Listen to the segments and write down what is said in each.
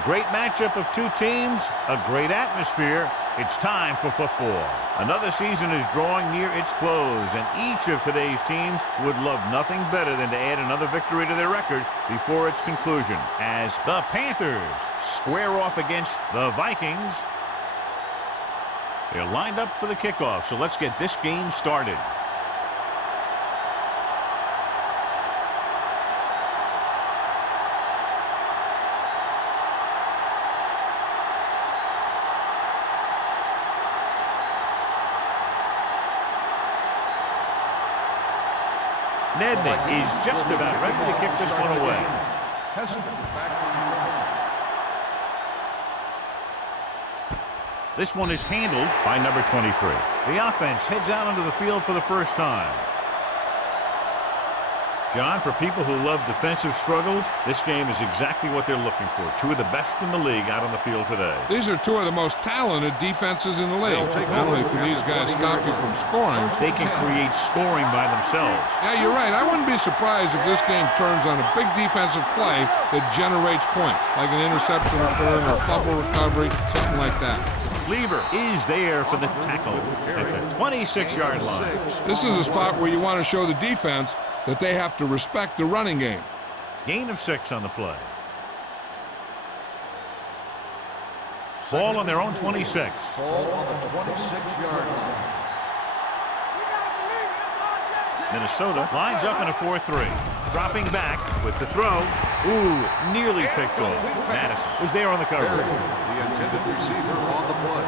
A great matchup of two teams, a great atmosphere. It's time for football. Another season is drawing near its close, and each of today's teams would love nothing better than to add another victory to their record before its conclusion, as the Panthers square off against the Vikings. They're lined up for the kickoff, so let's get this game started. Nednick is just about ready to kick this one away. This one is handled by number 23. The offense heads out onto the field for the first time. John, for people who love defensive struggles, this game is exactly what they're looking for. Two of the best in the league out on the field today. These are two of the most talented defenses in the league. Not only can these guys stop you from scoring, they can create scoring by themselves. Yeah, you're right. I wouldn't be surprised if this game turns on a big defensive play that generates points, like an interception return or fumble recovery, something like that. Lieber is there for the tackle at the 26-yard line. This is a spot where you want to show the defense that they have to respect the running game. Gain of 6 on the play. Ball on their own 26. Ball on the 26-yard line. Minnesota lines up in a 4-3. Dropping back with the throw. Ooh, nearly picked off. Madison was there on the coverage. The intended receiver on the play.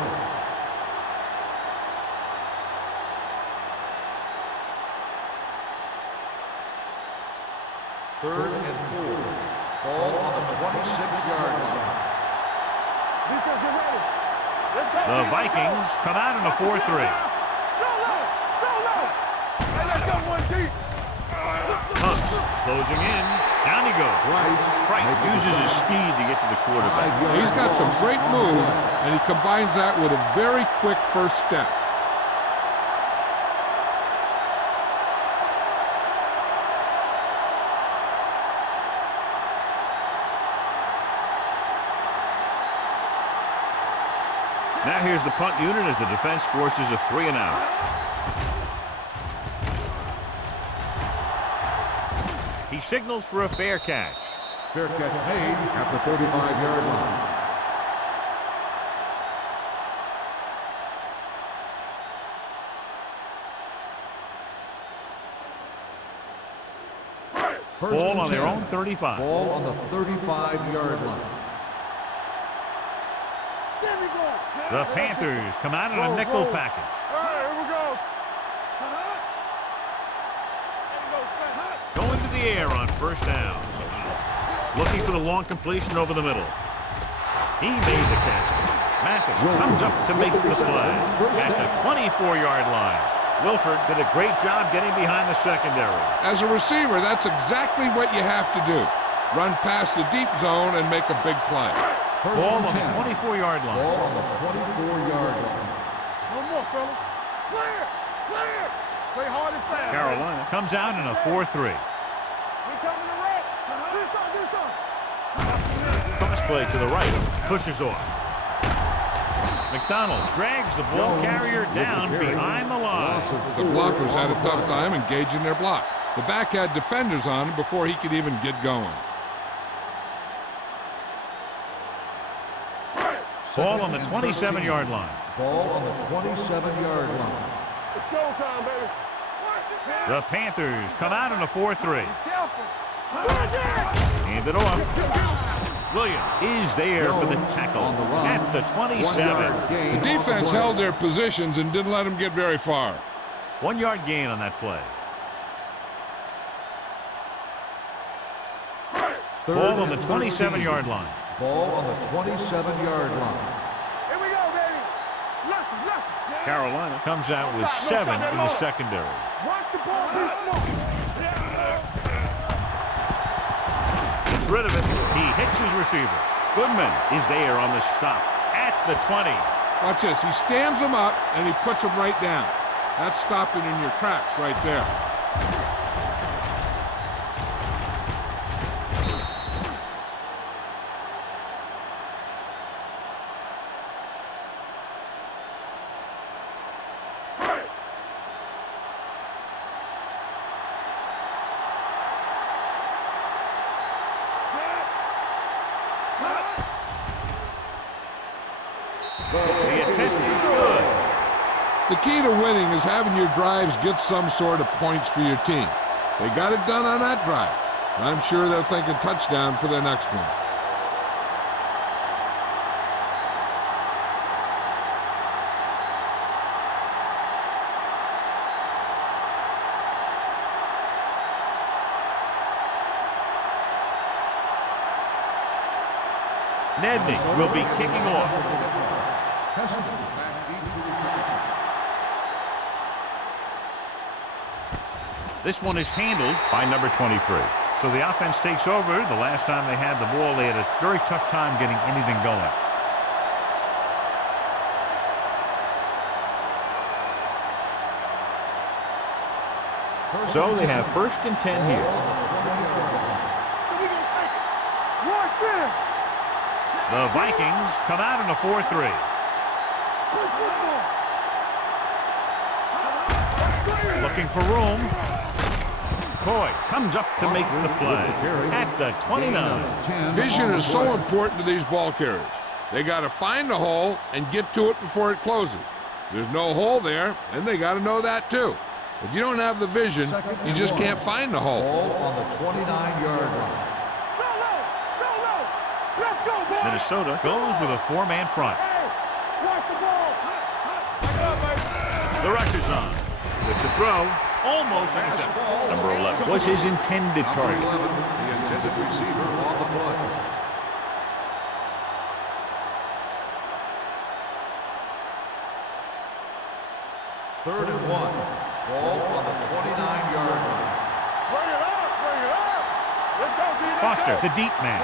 Third and 4. Ball on the 26-yard line. The Vikings come out in a 4-3. Hunt closing in. Down he goes. Price uses his speed to get to the quarterback. He's got some great move, and he combines that with a very quick first step. Now here's the punt unit as the defense forces a 3-and-out. He signals for a fair catch. Fair catch made at the 35-yard line. Ball on their own 35. Ball on the 35-yard line. The Panthers come out in a nickel package. Going to the air on first down. Looking for the long completion over the middle. He made the catch. Mathis comes up to make the play at the 24-yard line. Wilford did a great job getting behind the secondary. As a receiver, that's exactly what you have to do. Run past the deep zone and make a big play. Ball on the 24-yard line. Ball on the 24-yard line. No more, fellas. Clear! Clear! Play hard and fast. Carolina comes out in a 4-3. We coming to wreck. Do something, do something. Cross play to the right. Pushes off. McDonald drags the ball carrier down behind the line. The blockers had a tough time engaging their block. The back had defenders on him before he could even get going. Ball on the 27-yard line. Ball on the 27-yard line. It's showtime, baby. The Panthers come out in a 4-3. Careful. Hand it off. Williams is there for the tackle at the 27. The defense held their positions and didn't let them get very far. 1-yard gain on that play. Ball on the 27-yard line. Ball on the 27-yard line. Here we go, baby. Left. Carolina comes out with 7 in the secondary. Watch the ball be smoking. Gets rid of it. He hits his receiver. Goodman is there on the stop at the 20. Watch this. He stands him up and he puts him right down. That's stopping in your tracks right there. attempt is good. The key to winning is having your drives get some sort of points for your team. They got it done on that drive. And I'm sure they're thinking touchdown for their next one. Nedney will be kicking off. This one is handled by number 23. So the offense takes over. The last time they had the ball, they had a very tough time getting anything going. So they have 1st and 10 here. The Vikings come out in a 4-3. Looking for room. Coy comes up to make the play at the 29. Vision is so important to these ball carriers. They got to find a hole and get to it before it closes. There's no hole there, and they got to know that too. If you don't have the vision, you just can't find the hole. Ball on the 29-yard line. Minnesota goes with a 4-man front. The rush is on. With the throw, almost intercepted. Number 11 was his intended target. Number 11, the intended receiver on the play. Third and 1. Ball on the 29-yard line. Bring it up, bring it up. Let's go, D. Foster, the deep man.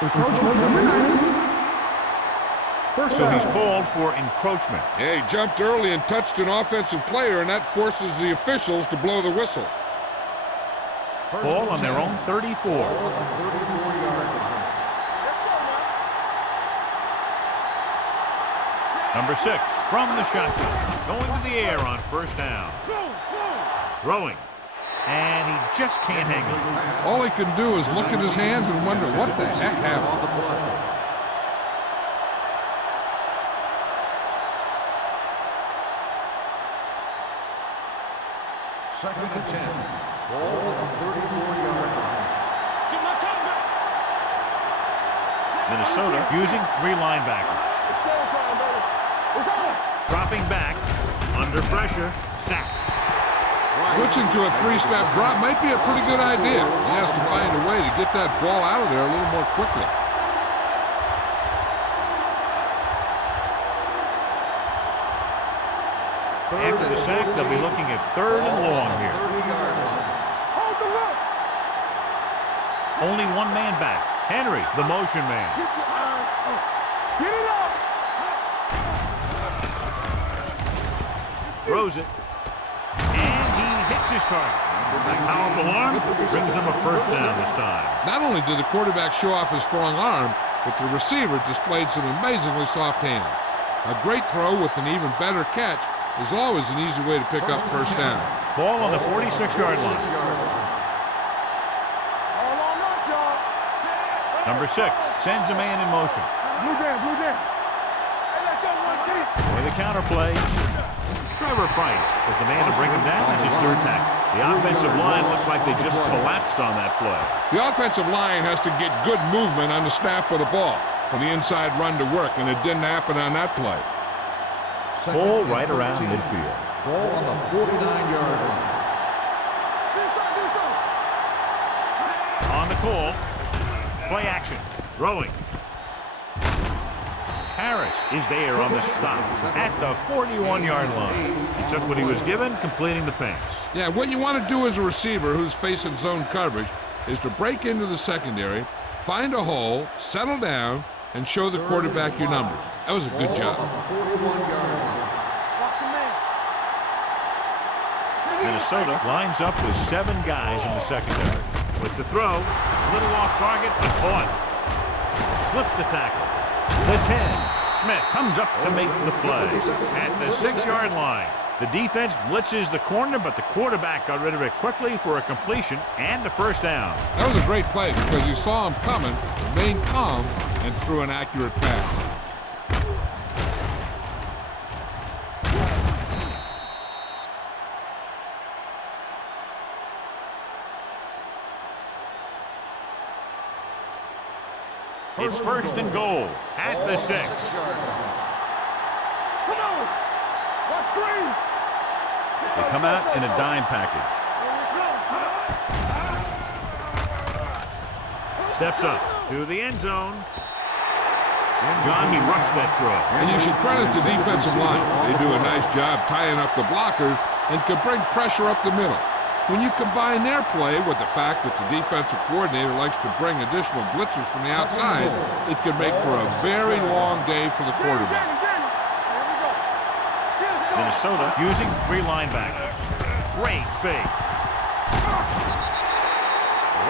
Encroachment number 90. So he's called for encroachment. Yeah, he jumped early and touched an offensive player, and that forces the officials to blow the whistle. Ball on their own 34. Ball on the 34-yard line. Number 6 from the shotgun. Going to the air on 1st down. Throwing. And he just can't hang on. All he can do is look at his hands and wonder what the heck happened. Second and 10. Ball on the 34-yard line. Minnesota using 3 linebackers. Dropping back. Under pressure. Sack. Switching to a 3-step drop might be a pretty good idea. He has to find a way to get that ball out of there a little more quickly. After the sack, they'll be looking at 3rd and long here. 30-yard line. Hold the look. Only 1 man back. Henry, the motion man. Keep your eyes up. Get it up. Throws it. And he hits his target. That powerful arm brings them a 1st down this time. Not only did the quarterback show off his strong arm, but the receiver displayed some amazingly soft hands. A great throw with an even better catch is always an easy way to pick up 1st down. Ball on the 46-yard line. All on us, y'all. Number 6 sends a man in motion. Blue down, blue down. Hey, let's go, 1 deep. For the counter play, Trevor Price is the man to bring him down. That's his 3rd tackle. The offensive line looks like they just collapsed on that play. The offensive line has to get good movement on the snap of the ball for the inside run to work, and it didn't happen on that play. Ball right around midfield. Ball on the 49-yard line. On the call, play action, throwing. Harris is there on the stop at the 41-yard line. He took what he was given, completing the pass. Yeah, what you want to do as a receiver who's facing zone coverage is to break into the secondary, find a hole, settle down, and show the quarterback your numbers. That was a good job. Minnesota lines up with 7 guys in the secondary. With the throw, a little off target, but caught. Slips the tackle. The 10. Smith comes up to make the play at the 6-yard line. The defense blitzes the corner, but the quarterback got rid of it quickly for a completion and a first down. That was a great play because you saw him coming, remained calm, and threw an accurate pass. It's first and goal at the 6. Come on. Let's screen. They come out in a dime package. Steps up to the end zone. John, he rushed that throw. And you should credit the defensive line. They do a nice job tying up the blockers and can bring pressure up the middle. When you combine their play with the fact that the defensive coordinator likes to bring additional blitzers from the outside, it can make for a very long day for the quarterback. Minnesota using 3 linebackers. Great fake.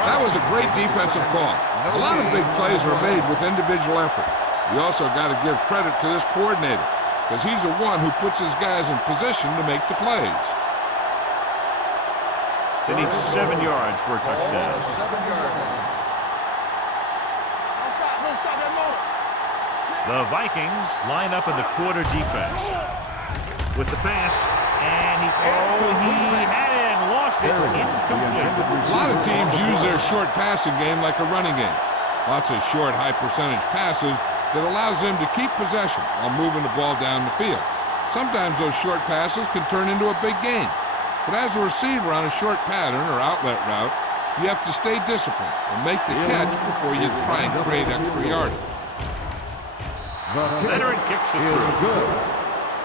That was a great defensive call. A lot of big plays are made with individual effort. You also got to give credit to this coordinator because he's the one who puts his guys in position to make the plays. They need 7 yards for a touchdown. The Vikings line up in the quarter defense with the pass, and he had it and lost it. Incomplete. A lot of teams use their short passing game like a running game. Lots of short, high-percentage passes that allows them to keep possession while moving the ball down the field. Sometimes those short passes can turn into a big gain. But as a receiver on a short pattern or outlet route, you have to stay disciplined and make the catch before you try and create extra yardage. Veteran kicks it through.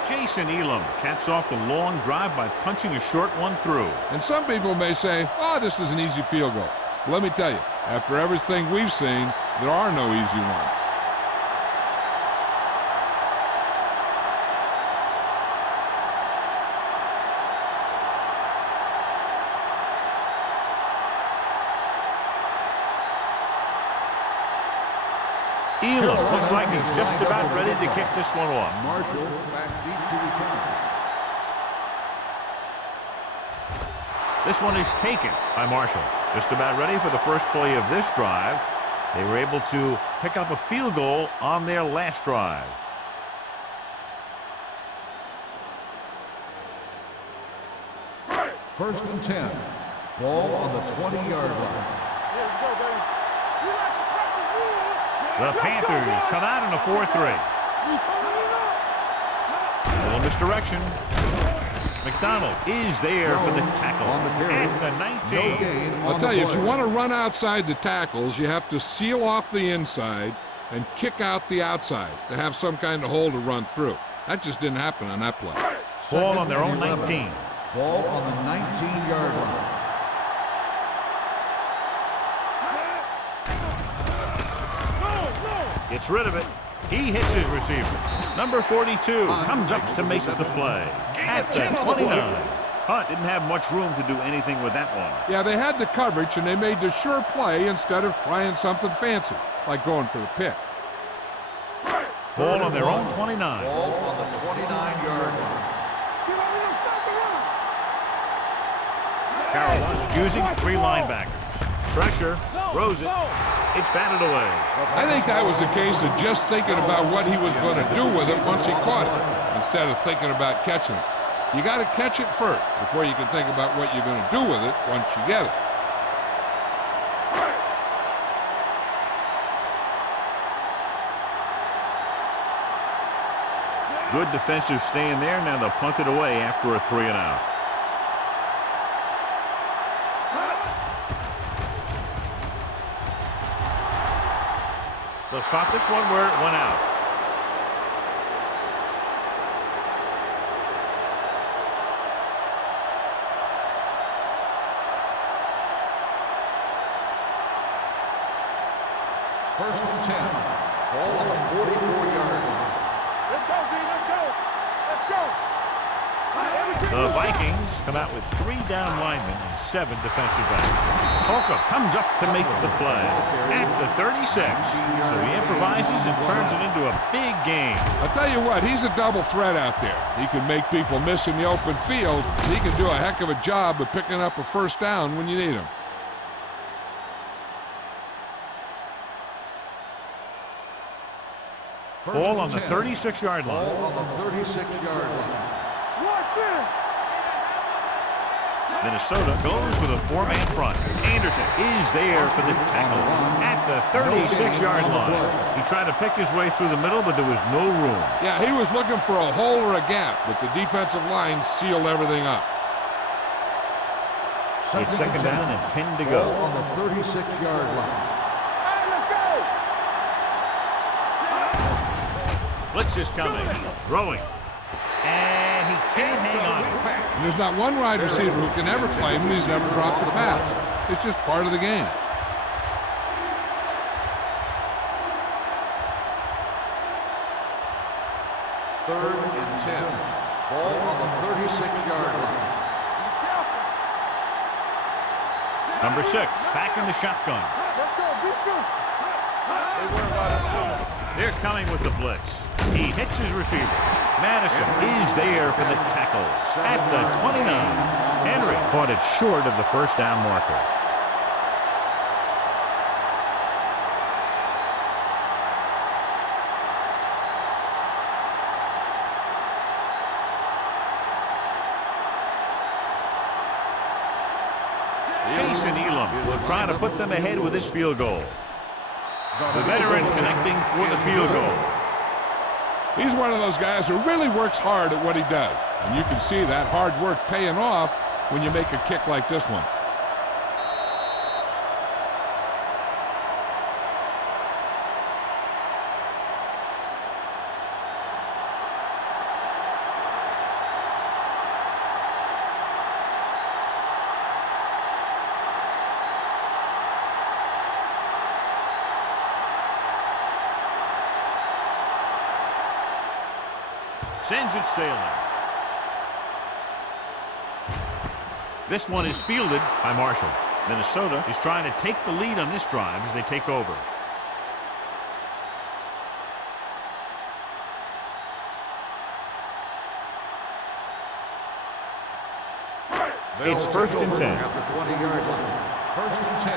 Jason Elam caps off the long drive by punching a short one through. And some people may say, oh, this is an easy field goal. But let me tell you, after everything we've seen, there are no easy ones. Elam looks like he's just about ready to kick this one off. Marshall back deep to return. This one is taken by Marshall. Just about ready for the first play of this drive. They were able to pick up a field goal on their last drive. First and 10. Ball on the 20-yard line. The Panthers come out in a 4-3. A little misdirection. McDonald is there for the tackle at the 19. I'll tell you, if you want to run outside the tackles, you have to seal off the inside and kick out the outside to have some kind of hole to run through. That just didn't happen on that play. Ball on their own 19. Ball on the 19-yard line. Gets rid of it. He hits his receiver. Number 42 comes up to make the play at the 29. Hunt didn't have much room to do anything with that one. Yeah, they had the coverage, and they made the sure play instead of trying something fancy, like going for the pick. Ball on their own 29. Ball on the 29-yard line. Carolina using 3 linebackers. Pressure, throws it. It's batted away. I think that was a case of just thinking about what he was going to do with it once he caught it, instead of thinking about catching it. You got to catch it first before you can think about what you're going to do with it once you get it. Good defensive stand there. Now they'll punt it away after a 3-and-out. They'll spot this one where it went out. First and 10. Ball on the 44-yard line. Let's go, D. Let's go. Let's go. The Vikings come out with 3 down linemen and 7 defensive backs. Holcomb comes up to make the play at the 36. So he improvises and turns it into a big game. I'll tell you what, he's a double threat out there. He can make people miss in the open field. He can do a heck of a job of picking up a first down when you need him. Ball on the 36-yard line. Ball on the 36-yard line. Minnesota goes with a 4-man front. Anderson is there for the tackle at the 36-yard line. He tried to pick his way through the middle, but there was no room. Yeah, he was looking for a hole or a gap, but the defensive line sealed everything up. It's second down and 10 to go. Ball on the 36-yard line. Blitz is coming. Throwing. And he can't hang on. There's not one wide receiver who can ever claim he's never dropped a pass. It's just part of the game. Third and 10. Ball on the 36-yard line. Number 6, back in the shotgun. Let's go, They're coming with the blitz. He hits his receiver. Madison is there for the tackle at the 29. Henry caught it short of the first down marker. Jason Elam will try to put them ahead with this field goal. The veteran connecting for the field goal. He's one of those guys who really works hard at what he does. And you can see that hard work paying off when you make a kick like this one. Sends it sailing. This one is fielded by Marshall. Minnesota is trying to take the lead on this drive as they take over. It's first and 10. At the 20-yard line. First and 10.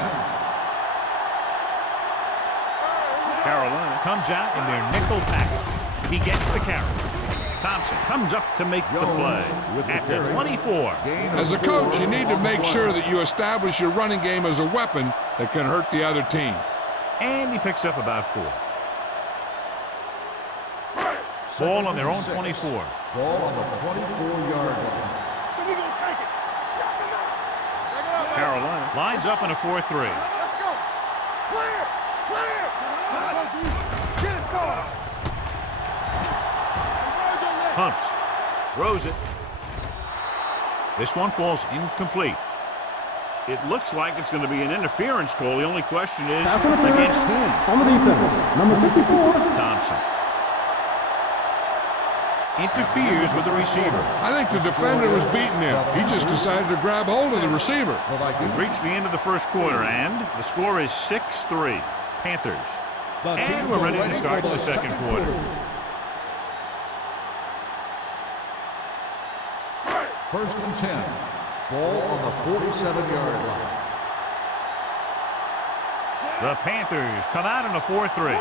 Carolina comes out in their nickel package. He gets the carry. Thompson comes up to make the play at the 24. As a coach, you need to make sure that you establish your running game as a weapon that can hurt the other team. And he picks up about 4. Ball on their own 24. Ball on the 24-yard line. Carolina lines up in a 4-3. Let's go. Clear. Get it going. Pumps. Throws it. This one falls incomplete. It looks like it's going to be an interference call. The only question is Pass interference against whom? on the defense. Number 54. Thompson. Interferes with the receiver. I think the defender was beating him. He just decided to grab hold of the receiver. We've reached the end of the first quarter, and the score is 6-3. Panthers. And we're ready to start the second quarter. First and 10. Ball on the 47-yard line. The Panthers come out in a 4-3.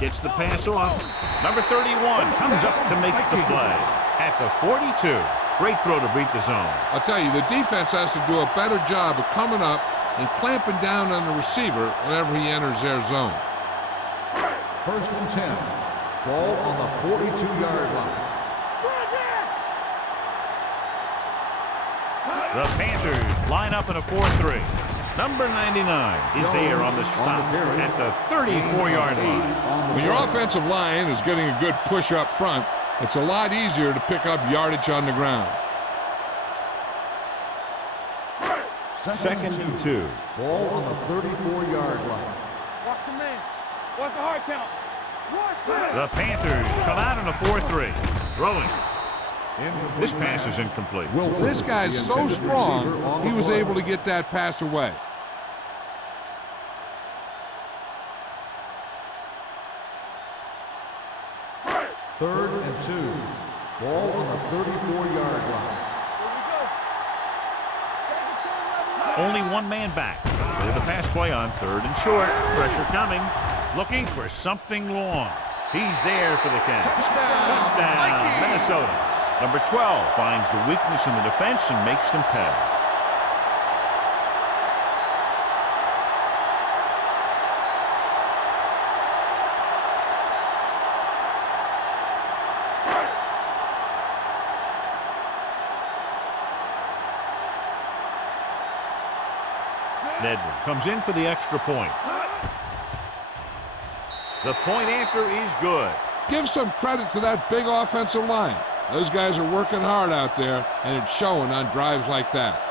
Gets the pass off. Number 31 comes up to make the play at the 42. Great throw to beat the zone. I'll tell you, the defense has to do a better job of coming up and clamping down on the receiver whenever he enters their zone. First and 10. Ball on the 42-yard line. The Panthers line up in a 4-3. Number 99 is there on the stop at the 34-yard line. When your offensive line is getting a good push up front, it's a lot easier to pick up yardage on the ground. Second and 2. Ball on the 34-yard line. Watch your man. What's the hard count? The Panthers come out in a 4-3. Throwing. This pass is incomplete. This guy's so strong, he was able to get that pass away. Third and 2. Ball on the 34-yard line. Only one man back. With the pass play on 3rd and short. Pressure coming. Looking for something long. He's there for the catch. Touchdown, Minnesota. Number 12 finds the weakness in the defense and makes them pay. Nedman comes in for the extra point. The point after is good. Give some credit to that big offensive line. Those guys are working hard out there, and it's showing on drives like that.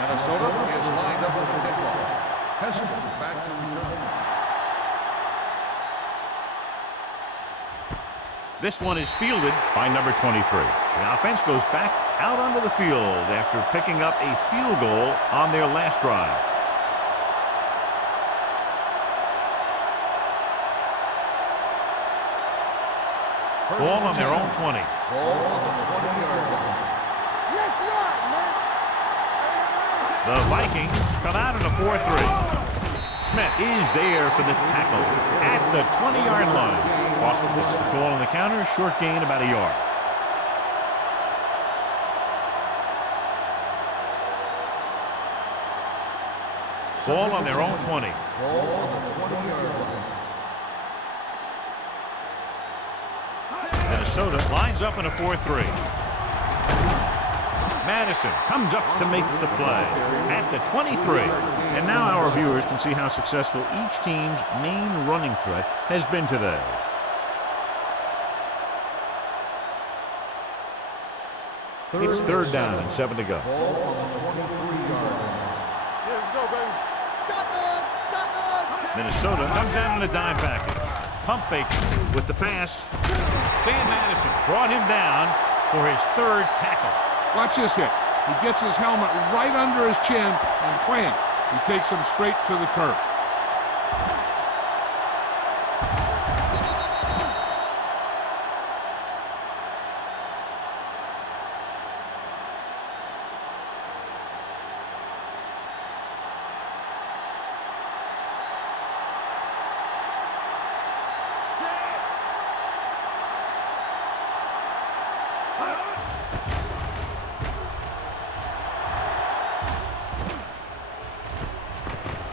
Minnesota is lined up for the kickoff. Heston back to return. This one is fielded by number 23. The offense goes back out onto the field after picking up a field goal on their last drive. Ball on their own 20. Ball on the 20-yard line. The Vikings come out in a 4-3. Smith is there for the tackle at the 20-yard line. Boston gets the call on the counter. Short gain, about a yard. Ball on their own 20. Ball on the 20-yard line. Minnesota lines up in a 4-3. Madison comes up to make the play at the 23. And now our viewers can see how successful each team's main running threat has been today. It's 3rd down and 7 to go. Ball on the 23-yard line. Let's go, baby. Shotgun! Minnesota comes out in a dime package. Pump fake with the pass. Sam Madison brought him down for his 3rd tackle. Watch this hit. He gets his helmet right under his chin, and wham, he takes him straight to the turf.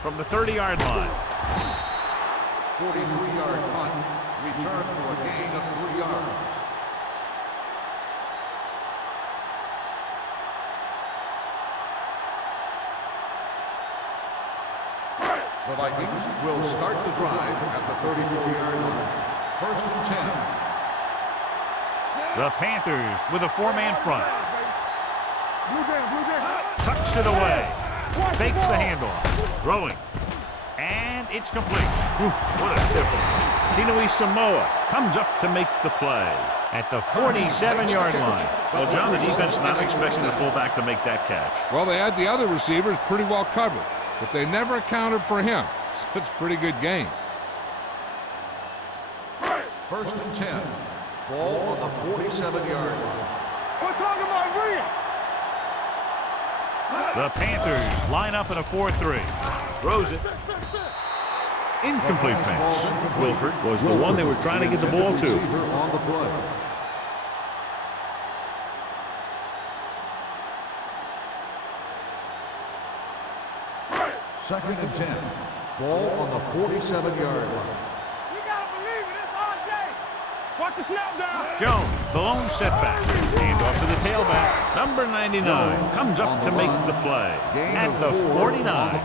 From the 30-yard line. 43-yard punt. Return for a gain of 3 yards. The Vikings will start the drive at the 34-yard line. 1st and 10. The Panthers with a 4-man front. Blue jam. Tucks it away. Fakes the handoff. Throwing. And it's complete. What a stiff one. Tinui Samoa comes up to make the play at the 47-yard line. Well, John, the defense not expecting the fullback to make that catch. Well, they had the other receivers pretty well covered, but they never accounted for him. So it's a pretty good game. 1st and 10. Ball on the 47-yard line. We're talking about real. The Panthers line up in a 4-3. Throws it. Incomplete pass. Wilford was the one they were trying to get the ball to. On the play. Second and 10. Ball on the 47-yard line. You gotta believe it. It's our day. Watch the snap down. Jones, the lone setback. Hand off to the tailback. Number 99 comes up to make the play at the 49.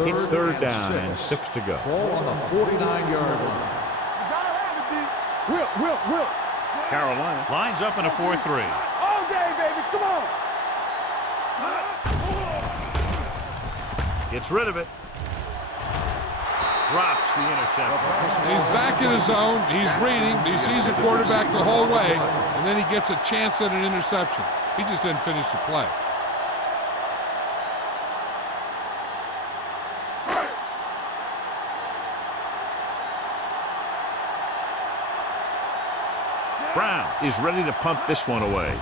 It's third down and 6 to go. Ball on the 49-yard line. You gotta have it, D. Will. Carolina lines up in a 4-3. All day, baby. Come on. Gets rid of it. Drops the interception. He's back in his zone. He's reading. He sees the quarterback the whole way, and then he gets a chance at an interception. He just didn't finish the play. Brown is ready to punt this one away.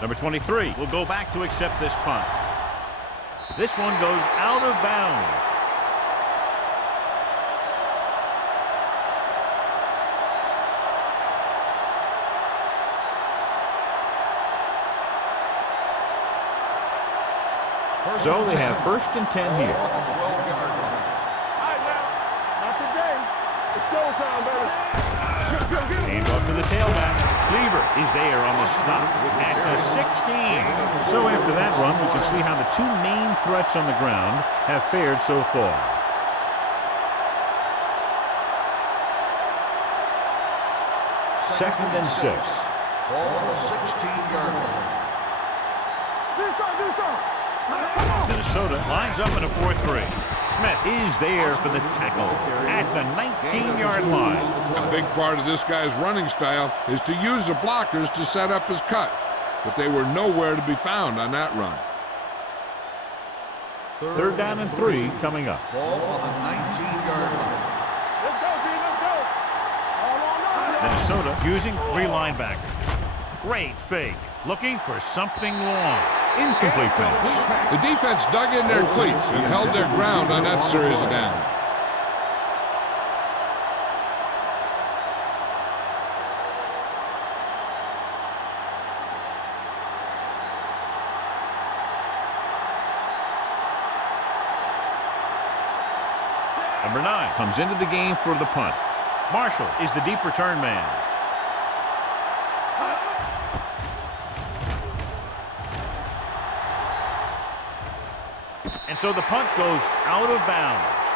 Number 23 will go back to accept this punt. This one goes out of bounds. So they have first and 10 here. All right, now. Not today. It's showtime, baby. Hand off to the tailback. Cleaver is there on the stop at the 16. So after that run, we can see how the two main threats on the ground have fared so far. Second and 6. Ball on the 16-yard line. Do something. Minnesota lines up in a 4-3. Smith is there for the tackle at the 19-yard line. A big part of this guy's running style is to use the blockers to set up his cut, but they were nowhere to be found on that run. Third down and 3 coming up. Ball on the 19-yard line. Let's go, D. Let's go. All on us. Minnesota using 3 linebackers. Great fake. Looking for something long. Incomplete pass. The defense dug in their cleats and held their ground on that series of downs. Number 9 comes into the game for the punt. Marshall is the deep return man. And so the punt goes out of bounds.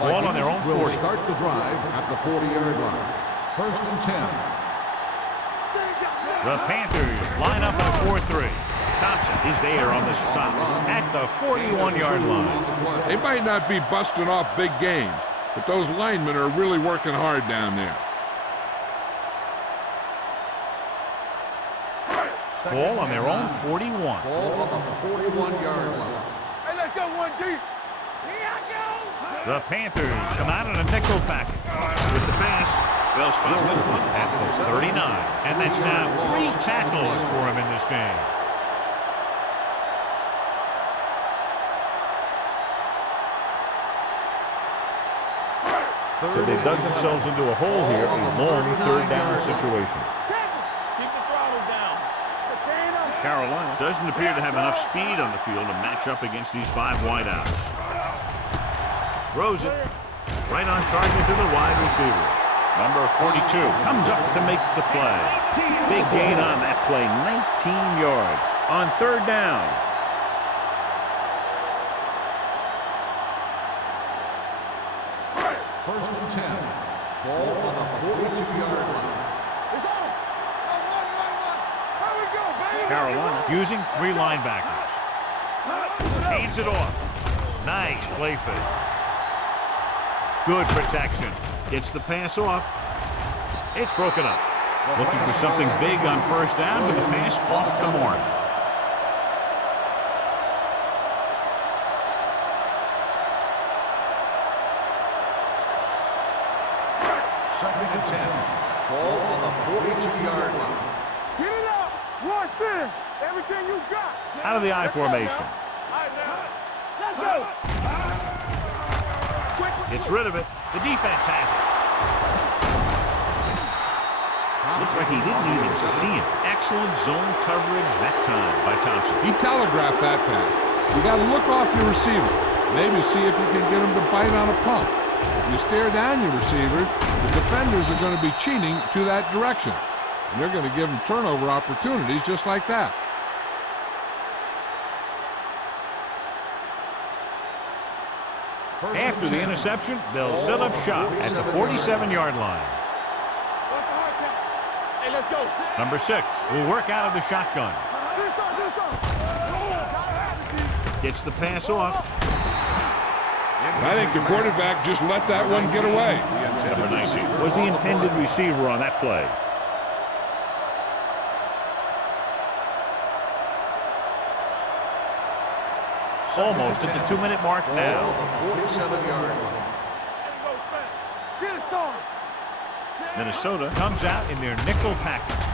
Ball on their own 40. Will start the drive at the 40-yard line. First and 10. The Panthers line up in a 4-3. Thompson is there on the stop at the 41-yard line. They might not be busting off big games, but those linemen are really working hard down there. Ball on their own 41. Ball on the 41-yard line. Hey, let's go, 1D. The Panthers come out in a nickel package with the pass. They'll spot this one at the 39. And that's now 3 tackles for him in this game. So they dug themselves into a hole here, a long third down situation. Keep the throttle down. Carolina doesn't appear to have enough speed on the field to match up against these 5 wideouts. Throws it right on target to the wide receiver. Number 42 comes up to make the play. Big gain on that play, 19 yards on third down. First and 10. Ball on the 42-yard line. It's on. Run. Here we go, baby. Carolina using 3 linebackers. Hands it off. Nice play fake. Good protection. Gets the pass off. It's broken up. Looking for something big on first down, but the pass off the mark. Second and 10. Ball on the 42-yard line. Get it out. Rush in. Everything you got. Out of the I formation. All right, now. Let's go. Quick. Gets rid of it. The defense has it. Looks like he didn't even see it. Excellent zone coverage that time by Thompson. He telegraphed that pass. You got to look off your receiver. Maybe see if you can get him to bite on a pump. If you stare down your receiver, the defenders are going to be cheating to that direction. And they're going to give him turnover opportunities just like that. After the interception, they'll set up shop at the 47-yard line. Hey, let's go. Number 6 will work out of the shotgun. Gets the pass off. I think the quarterback just let that one get away. Number 19 was the intended receiver on that play. Almost at the 2-minute mark now. On the 47-yard line. Minnesota comes out in their nickel package.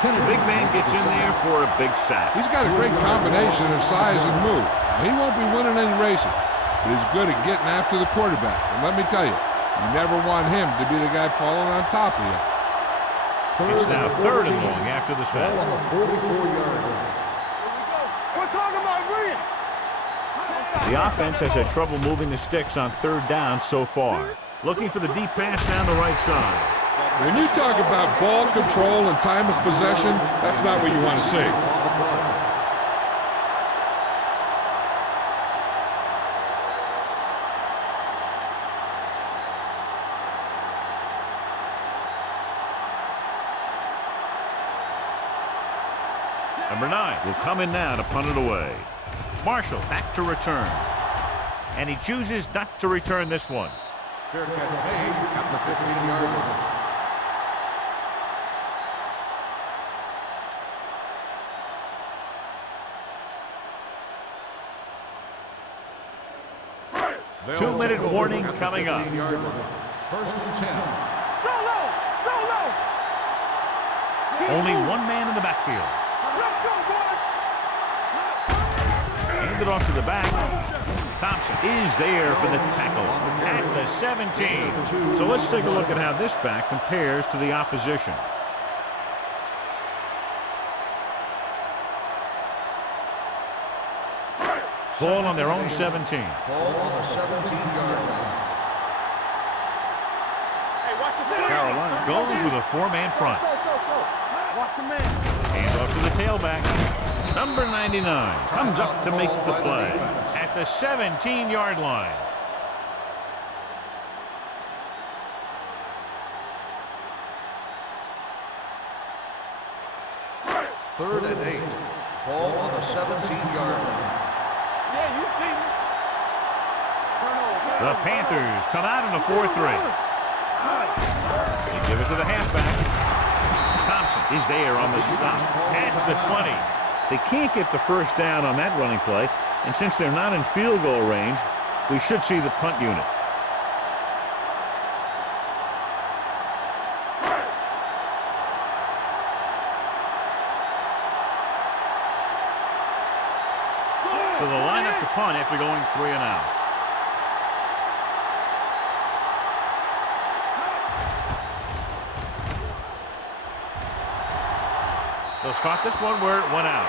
The big man gets in there for a big sack. He's got a great combination of size and move. Now, he won't be winning any races, but he's good at getting after the quarterback. And let me tell you, you never want him to be the guy falling on top of you. It's now 3rd and long after the sack. On the 44-yard line. We're talking about William. The offense has had trouble moving the sticks on 3rd down so far. Looking for the deep pass down the right side. When you talk about ball control and time of possession, that's not what you want to see. Number 9 will come in now to punt it away. Marshall back to return. And he chooses not to return this one. Fair catch made at the 15-yard line. They'll 2-minute take over warning at the coming up. 15-yard line. 1st and 10. Only one man in the backfield. Handed off to the back. Thompson is there for the tackle at the 17. So let's take a look at how this back compares to the opposition. Ball on their own 17. Ball on the 17-yard line. Carolina goes with a 4-man front. Watch a man. Hand off to the tailback. Number 99 comes up to make the play at the 17-yard line. Third and 8. Ball on the 17-yard line. Yeah, you see me. Turnover. The Panthers come out in a 4-3. They give it to the halfback. Thompson is there on the stop at the 20. They can't get the first down on that running play, and since they're not in field goal range, we should see the punt unit. So they'll line up to punt after going 3 and out. They'll spot this one where it went out.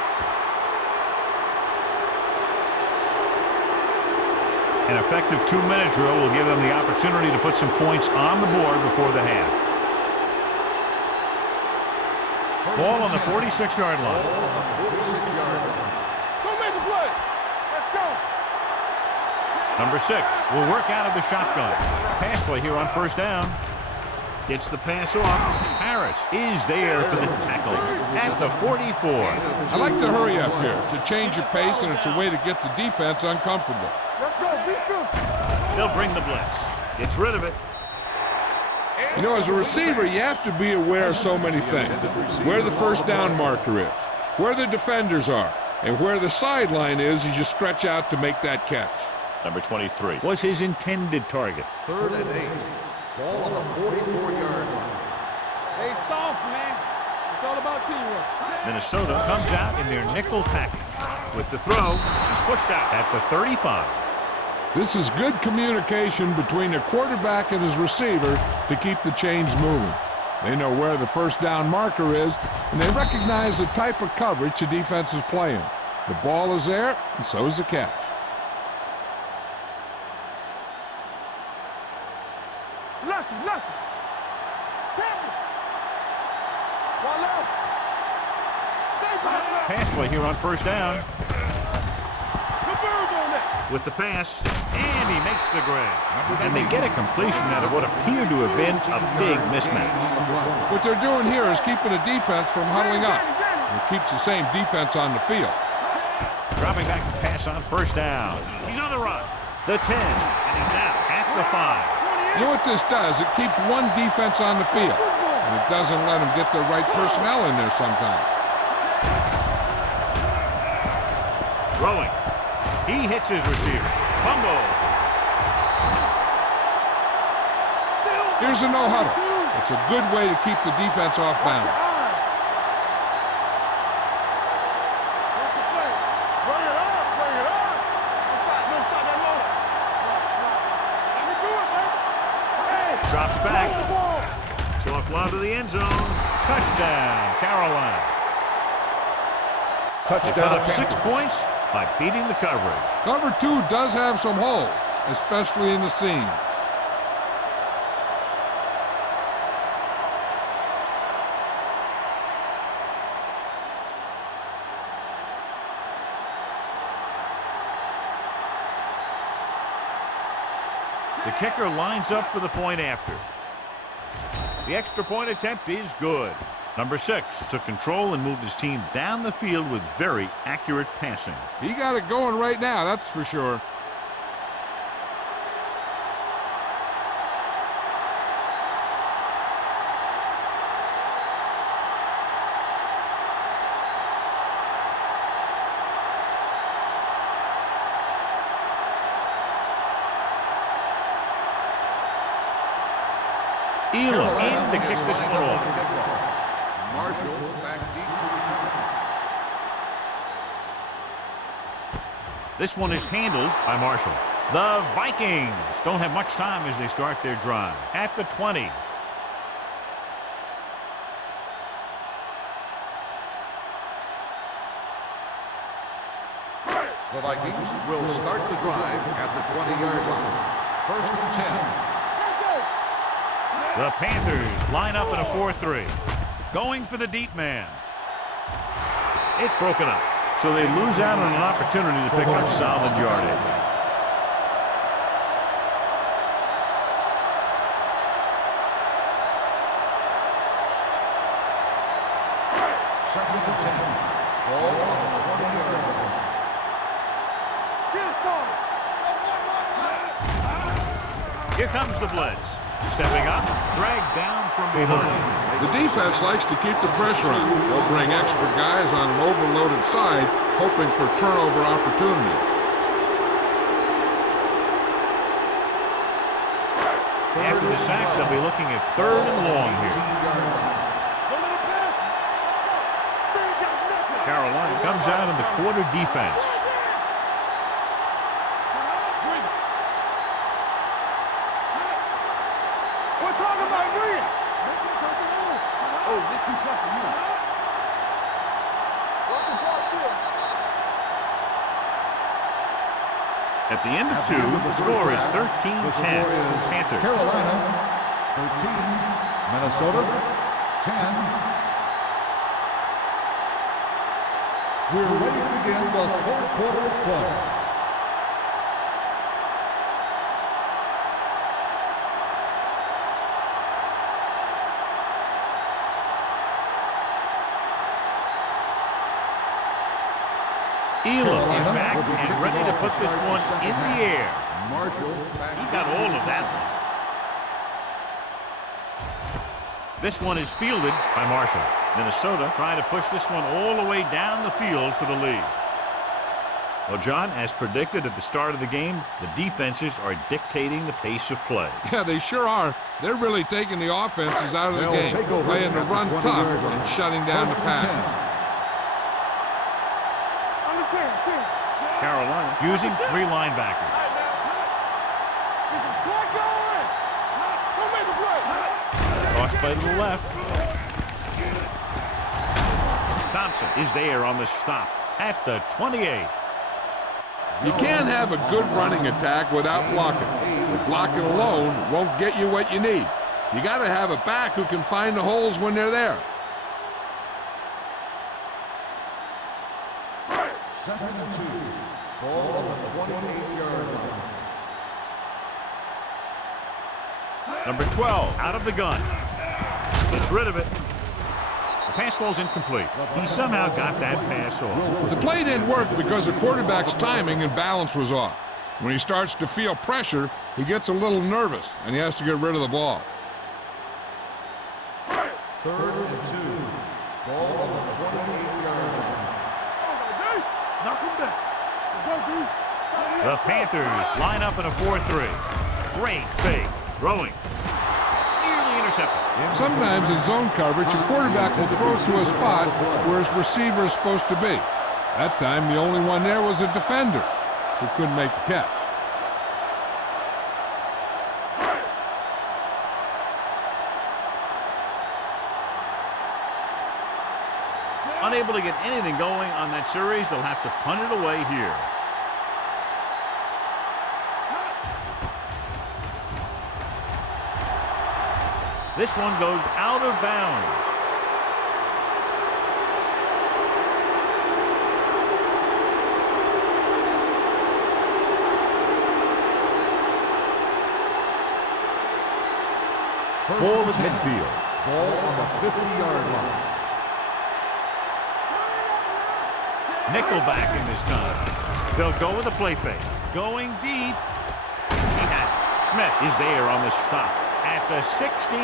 An effective 2-minute drill will give them the opportunity to put some points on the board before the half. Ball on the 46-yard line. Ball on the 46-yard line. Go make the play. Let's go. Number 6 will work out of the shotgun. Pass play here on 1st down. Gets the pass off. Harris is there for the tackle at the 44. I like to hurry up here. It's a change of pace, and it's a way to get the defense uncomfortable. Let's go. Be true. They'll bring the blitz. Gets rid of it. You know, as a receiver, you have to be aware of so many things. Where the first down marker is, where the defenders are, and where the sideline is as you stretch out to make that catch. Number 23 was his intended target. Third and 8. Ball on the 44-yard line. Hey, soft, man. It's all about teamwork. Minnesota comes out in their nickel package. With the throw, he's pushed out at the 35. This is good communication between the quarterback and his receiver to keep the chains moving. They know where the first down marker is, and they recognize the type of coverage the defense is playing. The ball is there, and so is the catch. Lucky. One left. Pass play here on first down. Converge on that. With the pass, and he makes the grab. And they get a completion out of what appeared to have been a big mismatch. What they're doing here is keeping the defense from huddling up. It keeps the same defense on the field. Dropping back to pass on first down. He's on the run. The 10, and he's now at the 5. You know what this does? It keeps one defense on the field, and it doesn't let them get the right personnel in there sometimes. Throwing. He hits his receiver. Fumble. Here's a no-huddle. It's a good way to keep the defense off balance. Bring it up. Don't stop that motor. Let me do it, baby. Hey. Drops back. So a fly to the end zone. Touchdown, Carolina. Put up 6 points by beating the coverage. Cover 2 does have some holes, especially in the seam. The kicker lines up for the point after. The extra point attempt is good. Number 6 took control and moved his team down the field with very accurate passing. He got it going right now, that's for sure. Elam in to kick this one off. Marshall back deep to return. This one is handled by Marshall. The Vikings don't have much time as they start their drive. At the 20. The Vikings will start the drive at the 20-yard line. First and 10. The Panthers line up in a 4-3. Going for the deep man. It's broken up. So they lose out on an opportunity to pick up solid yardage. Second and 10. Ball on the 20-yard line. Here comes the blitz. Stepping up, dragged down from behind. The defense likes to keep the pressure on. They'll bring extra guys on an overloaded side, hoping for turnover opportunities. After the sack, they'll be looking at 3rd and long here. Carolina comes out in the quarter defense. At the end of 2, the score is 13-10. Panthers. Carolina 13, Minnesota 10. We're ready to begin the 4th quarter of play. Elam is back and ready to put this one in the air. Marshall, He got all of that one. This one is fielded by Marshall. Minnesota trying to push this one all the way down the field for the lead. Well, John, as predicted at the start of the game, the defenses are dictating the pace of play. Yeah, they sure are. They're really taking the offenses out of the game, playing the run tough and shutting down the pass. Carolina using 3 linebackers. Cross play to the left. Thompson is there on the stop at the 28. You can't have a good running attack without blocking. But blocking alone won't get you what you need. You got to have a back who can find the holes when they're there. Second and 2. Ball on the 28-yard line. Number 12 out of the gun. Gets rid of it. The pass falls incomplete. He somehow got that pass off. The play didn't work because the quarterback's timing and balance was off. When he starts to feel pressure, he gets a little nervous, and he has to get rid of the ball. Third and 2. Ball on the 28-yard line. Knock him back. Let's go, D. The Panthers line up in a 4-3. Great fake. Throwing. Nearly intercepted. Sometimes in zone coverage, a quarterback will throw to a spot where his receiver is supposed to be. That time, the only one there was a defender who couldn't make the catch. Unable to get anything going on that series, they'll have to punt it away here. This one goes out of bounds. Ball at midfield. Ball on the 50-yard line. Nickelback in this time. They'll go with a play fake. Going deep. He has it. Smith is there on the stop at the 16.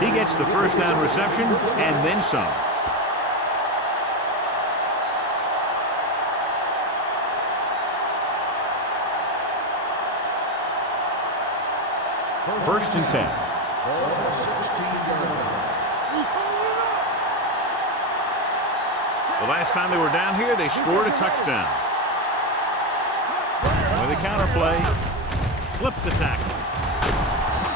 He gets the first down reception and then some. First and 10. Ball on the 16-yard line. The last time they were down here, they scored a touchdown. With a counter play, slips the tackle.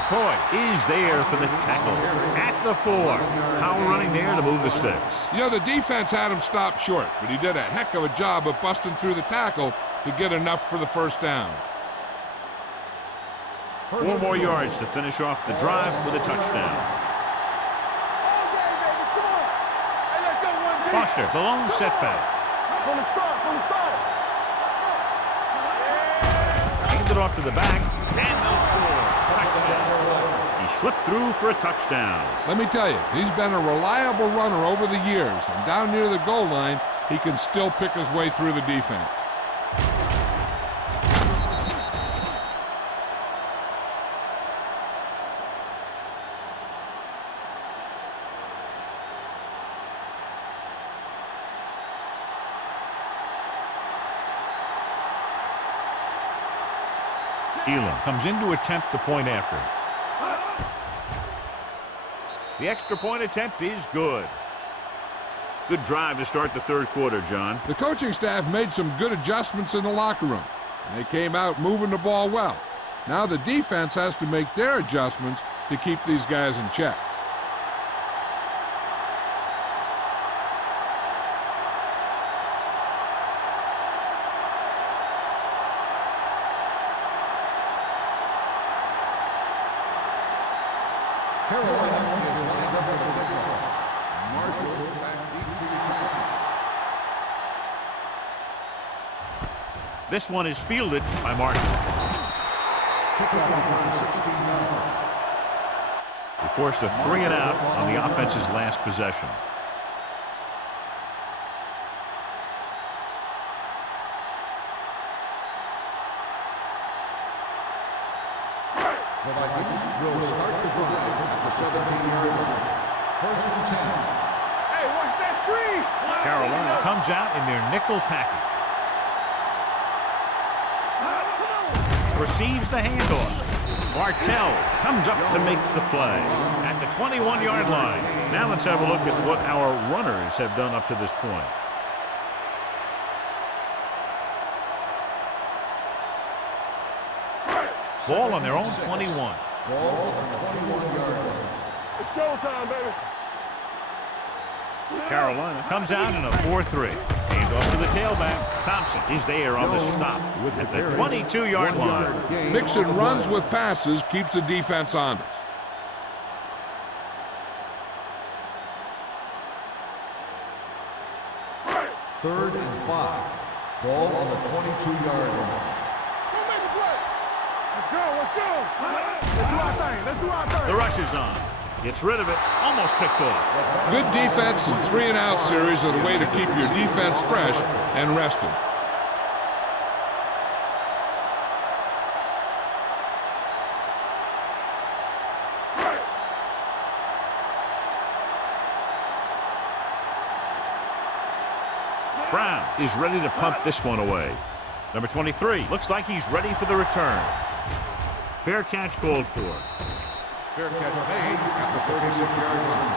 Coy is there for the tackle at the 4. Power running there to move the sticks. You know, the defense had him stopped short, but he did a heck of a job of busting through the tackle to get enough for the first down. 4 more yards to finish off the drive with a touchdown. Foster, the lone setback. From the start, from the start. Hand it off to the back, and they'll score. Touchdown. He slipped through for a touchdown. Let me tell you, he's been a reliable runner over the years, and down near the goal line, he can still pick his way through the defense. Elam comes in to attempt the point after. The extra point attempt is good. Good drive to start the third quarter, John. The coaching staff made some good adjustments in the locker room, and they came out moving the ball well. Now the defense has to make their adjustments to keep these guys in check. Carolina is lined up for the kickoff. Marshall back deep to return. This one is fielded by Marshall. Kickoff return 16 yards. He forced a 3 and out on the offense's last possession. The Vikings will start the drive at the 17-yard line. First and 10. Hey, watch that screen. Carolina comes out in their nickel package. Receives the handoff. Bartell comes up to make the play at the 21-yard line. Now let's have a look at what our runners have done up to this point. Ball on their own 21. Ball on the 21-yard line. It's showtime, baby. Carolina comes out in a 4-3. Hand off to the tailback. Thompson is there on the stop at the 22-yard line. Mixing runs with passes keeps the defense honest. Third and 5. Ball on the 22-yard line. Go make a play. Let's go, let's go. Let's do our thing, let's do our thing. The rush is on. Gets rid of it. Almost picked off. Good defense and 3-and-out series are the way to keep your defense fresh and rested. Brown is ready to punt this one away. Number 23 looks like he's ready for the return. Fair catch called for. Fair catch made at the 36-yard line.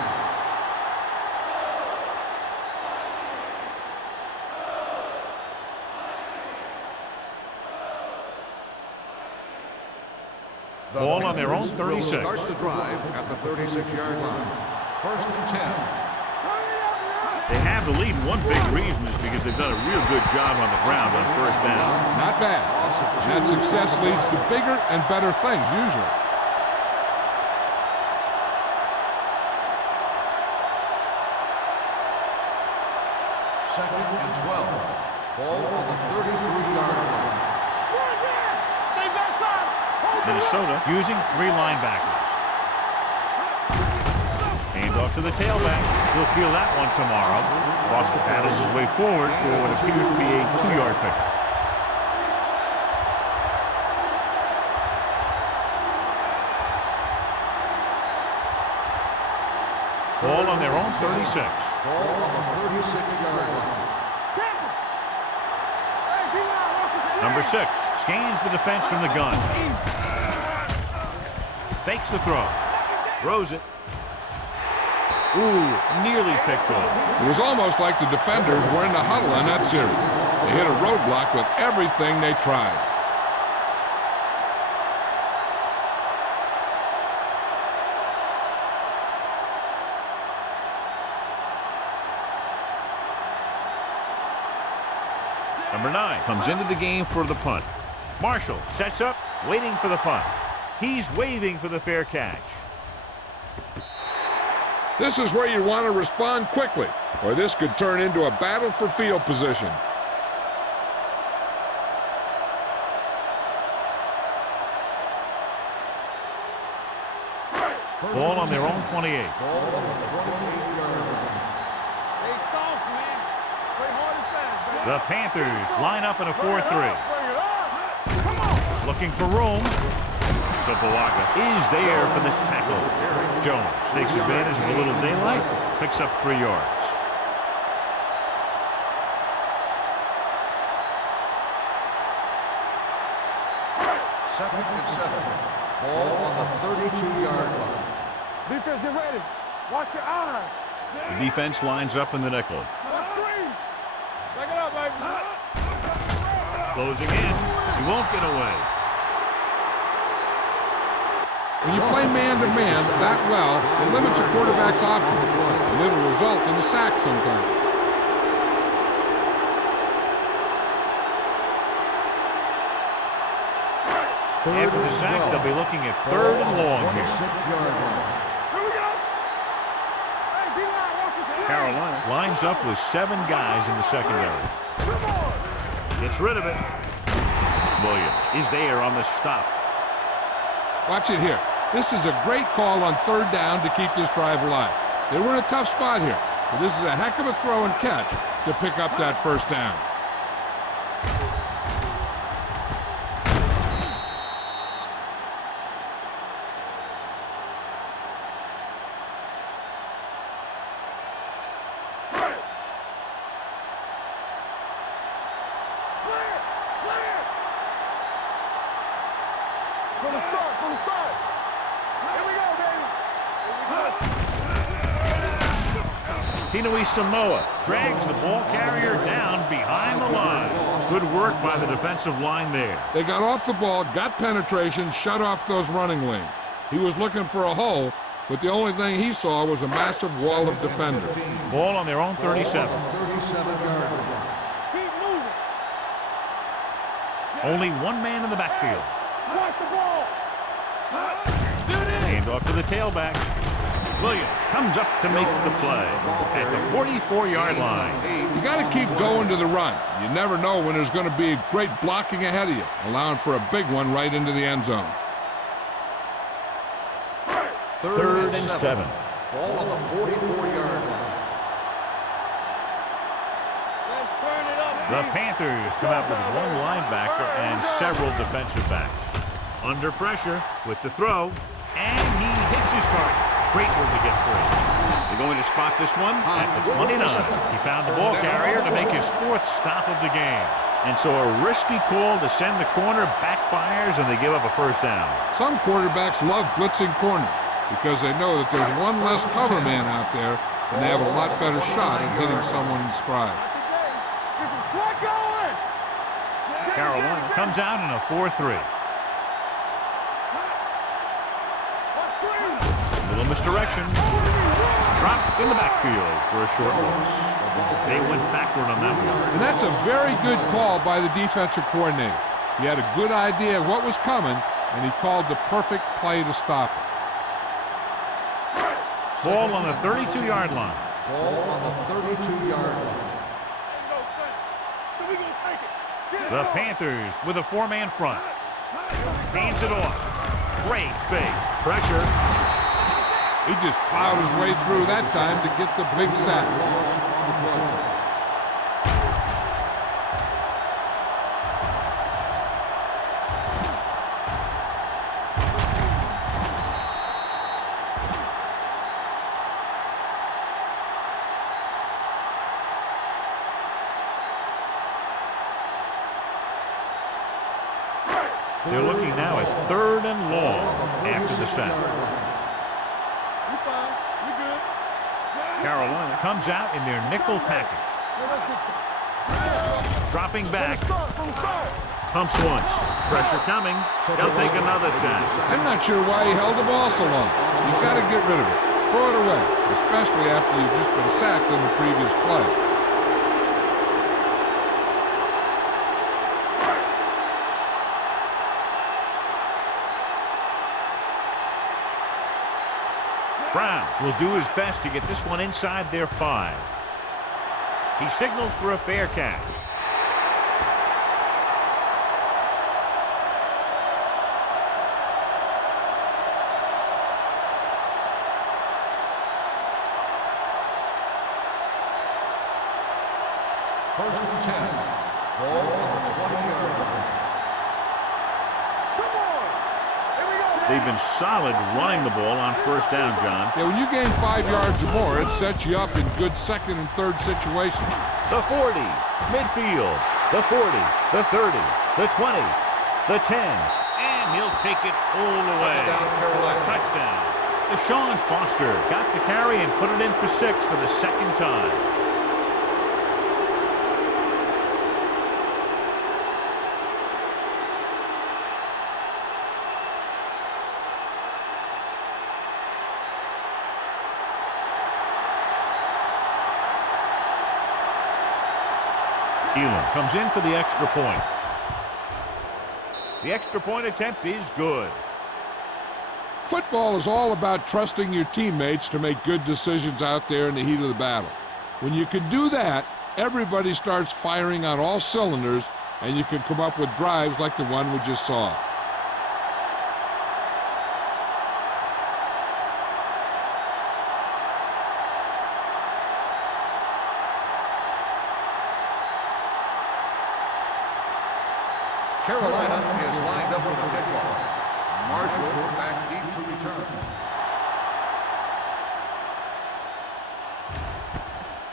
Ball on their own 36. Starts the drive at the 36-yard line. First and 10. They have the lead, and one big reason is because they've done a real good job on the ground on first down. Not bad. And that success leads to bigger and better things usually. Second and 12. Ball on the 33-yard line. Minnesota using 3 linebackers. Hand off to the tailback. He'll feel that one tomorrow. Boston paddles his way forward for what appears to be a 2-yard pickup. Ball on their own 36. Ball on the 36-yard line. Number 6 scans the defense from the gun. Fakes the throw. Throws it. Ooh, nearly picked off. It was almost like the defenders were in the huddle on that series. They hit a roadblock with everything they tried. Number 9 comes into the game for the punt. Marshall sets up, waiting for the punt. He's waving for the fair catch. This is where you want to respond quickly, or this could turn into a battle for field position. Ball on their own 28. Ball on the 28-yard line. Hey, soft, man. Play hard and fast. The Panthers line up in a 4-3. Bring it up. Come on. Looking for room. Sopoaga is there for the tackle. Jones takes advantage of a little daylight, picks up 3 yards. Second and 7. Ball on the 32-yard line. Defense, get ready. Watch your eyes. The defense lines up in the nickel. Let's screen. Back it up, baby. Closing in. He won't get away. When you play man-to-man that well, it limits a quarterback's options, and it'll result in a sack sometimes. After the sack, they'll be looking at 3rd and long here. 26-yard line. Here we go. Hey, D-line, watch this line. Carolina lines up with 7 guys in the secondary. Come on. Gets rid of it. Williams is there on the stop. Watch it here. This is a great call on 3rd down to keep this drive alive. They were in a tough spot here, but this is a heck of a throw and catch to pick up that 1st down. From the start, from the start. Here we go, baby. Tinui Samoa drags the ball carrier down behind the line. Good work by the defensive line there. They got off the ball, got penetration, shut off those running lanes. He was looking for a hole. but the only thing he saw was a massive wall of defenders. Ball on their own 37. 37-yard line. Keep moving. Only one man in the backfield. Watch the ball. Hand off to the tailback. Williams comes up to make the play at the 44-yard line. You got to keep going to the run. You never know when there's going to be great blocking ahead of you, allowing for a big one right into the end zone. Third and 7. Ball on the 44-yard line. Let's turn it up. The Panthers come out with one linebacker and several defensive backs. Under pressure with the throw, and he hits his target. Great move to get free. They're going to spot this one at the 29. He found the ball carrier to make his 4th stop of the game. And so a risky call to send the corner backfires, and they give up a first down. Some quarterbacks love blitzing corners because they know that there's one less cover man out there, and they have a lot better shot at hitting someone in stride. Get some slack going. Carolina comes out in a 4-3. Little misdirection. Dropped in the backfield for a short loss. They went backward on that one. And that's a very good call by the defensive coordinator. He had a good idea of what was coming, and he called the perfect play to stop it. Ball on the 32-yard line. Ball on the 32-yard line. So we gonna take it. Get it The on. Panthers with a 4-man front. Hands it off. Great fake. Pressure. He just plowed his way through that time to get the big sack. They're looking now at 3rd and long after the sack. We fine. We good. Carolina comes out in their nickel package. Let's get to Dropping back. From the start. Pumps once. Pressure coming. They'll take another sack. I'm not sure why he held the ball so long. You've got to get rid of it. Throw it away, especially after you've just been sacked in the previous play. Brown will do his best to get this one inside their 5. He signals for a fair catch. First and 10. Ball on the 20-yard line. Come on. Here we go. They've been solid running the ball on first down, John. Yeah, when you gain 5 yards or more, it sets you up in good 2nd and 3rd situations. The 40, midfield, the 40, the 30, the 20, the 10, and he'll take it all the way. Touchdown, Carolina. Touchdown. Deshaun Foster got the carry and put it in for 6 for the 2nd time. Elam comes in for the extra point. The extra point attempt is good. Football is all about trusting your teammates to make good decisions out there in the heat of the battle. When you can do that, everybody starts firing on all cylinders, and you can come up with drives like the one we just saw. Carolina is lined up for the kickoff. Marshall back deep to return.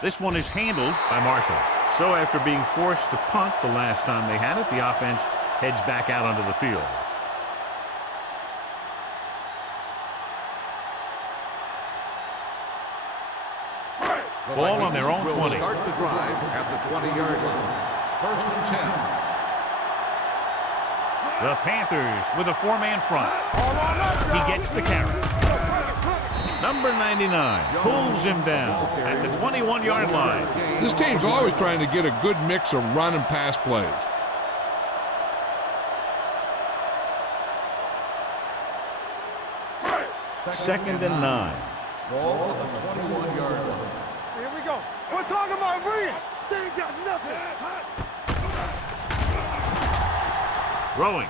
This one is handled by Marshall. So after being forced to punt the last time they had it, the offense heads back out onto the field. Ball on their own 20. Start the drive at the 20-yard line. First and 10. The Panthers with a 4-man front. He gets the carry. Number 99 pulls him down at the 21-yard line. This team's always trying to get a good mix of run and pass plays. Second and 9. Ball on the 21-yard line. Here we go. We're talking about bringing. They ain't got nothing. Throwing.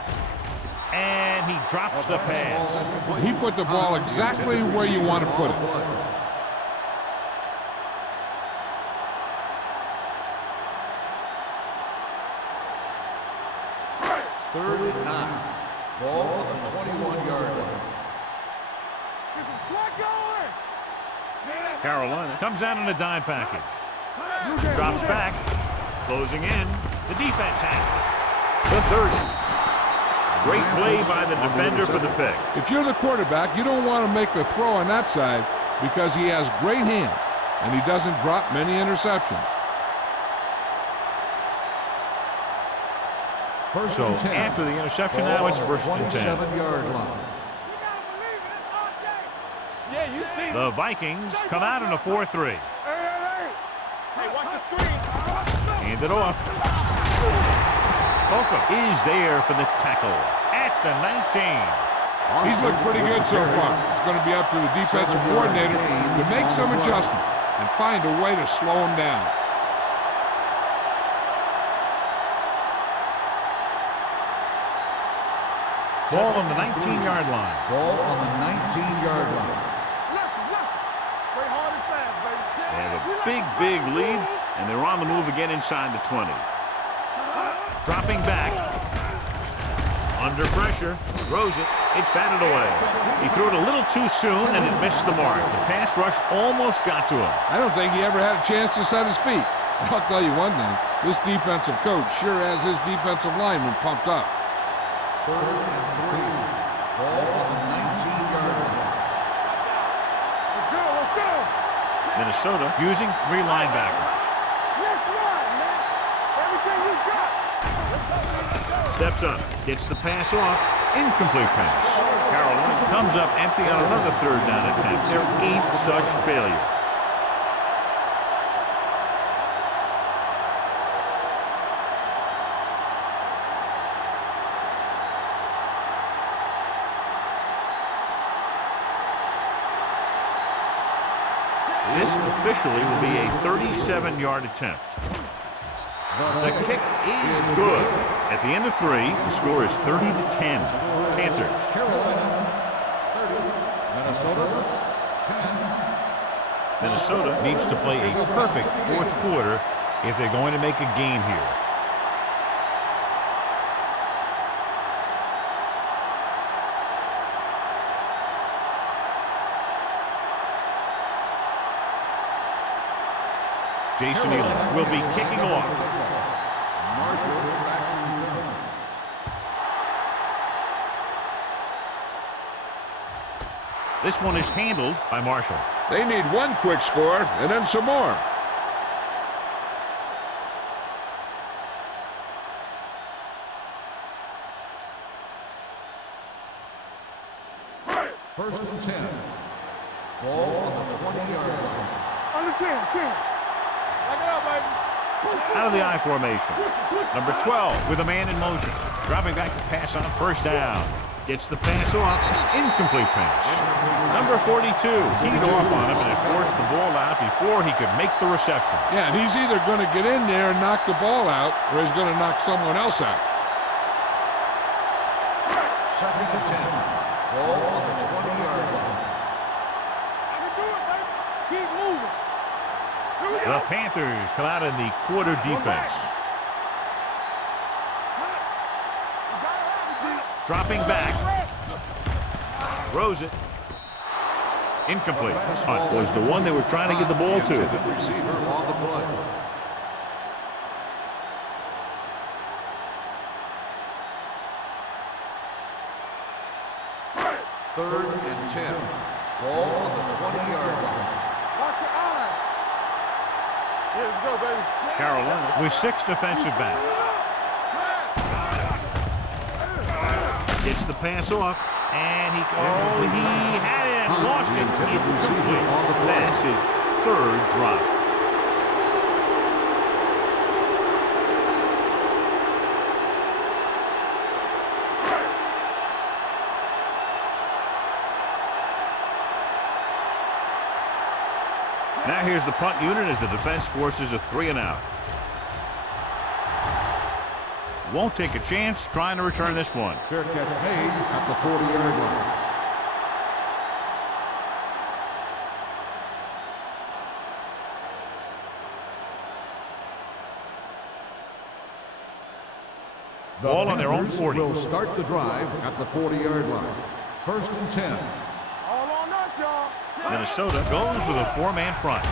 And he drops the pass. He put the ball exactly where you want to put it. Third and 9. Ball on the 21-yard line. Get some slack going. Carolina comes out in a dime package. Drops back. Closing in. The defense has it. The 30. Great play by the defender for the pick. If you're the quarterback, you don't want to make the throw on that side because he has great hands and he doesn't drop many interceptions. First So and 10. after the interception, now it's first and 10. 27-yard line. Yeah, you see. The Vikings come out in a 4-3. Hey, watch the screen. Hand it off. Holcomb is there for the tackle at the 19. He's looked pretty good so far. It's going to be up to the defensive coordinator to make some adjustments and find a way to slow him down. Ball on the 19-yard line. Ball on the 19-yard line. Play hard and fast, baby. They have a big lead, and they're on the move again inside the 20. Dropping back. Under pressure. Throws it. It's batted away. He threw it a little too soon, and it missed the mark. The pass rush almost got to him. I don't think he ever had a chance to set his feet. I'll tell you one thing, this defensive coach sure has his defensive lineman pumped up. Third and 3. Ball on the 19-yard line. Let's go, let's go. Minnesota using 3 linebackers. Let's run, man. Everything we got. Steps up, gets the pass off, incomplete pass. Carolina comes up empty on another third down attempt, their 8th such failure. This officially will be a 37-yard attempt. The kick is good. At the end of 3, the score is 30-10. Panthers. Carolina 30. Minnesota 10. Minnesota needs to play a perfect fourth quarter if they're going to make a game here. Jason Elam will be kicking off. Marshall back to return. This one is handled by Marshall. They need one quick score and then some more. First and 10. Ball on the 20-yard line. Under 10. Back it up, baby. Out of the I formation. Number 12 with a man in motion. Dropping back to pass on first down. Gets the pass off. Incomplete pass. Number 42 teed off on him and it forced the ball out before he could make the reception. Yeah, and he's either going to get in there and knock the ball out or he's going to knock someone else out. Second and 10. Ball on the 20-yard line. I can do it, baby. Keep moving. Here we go. The Panthers come out in the quarter defense. Dropping back. Throws it. Incomplete. Hunt was the one they were trying to get the ball to. Intended receiver on the play. Third and 10. Ball on the 20-yard line. Watch your eyes. Here we go, baby. Carolina with 6 defensive backs. Gets the pass off. And he had it and lost it. Incomplete. That's his third drop. Now here's the punt unit as the defense forces a 3-and-out. Won't take a chance trying to return this one. Fair catch made at the 40-yard line. The Ball on their own Panthers 40. will start the drive at the 40-yard line. 1st and 10. All on us, y'all. Minnesota goes with a 4-man front.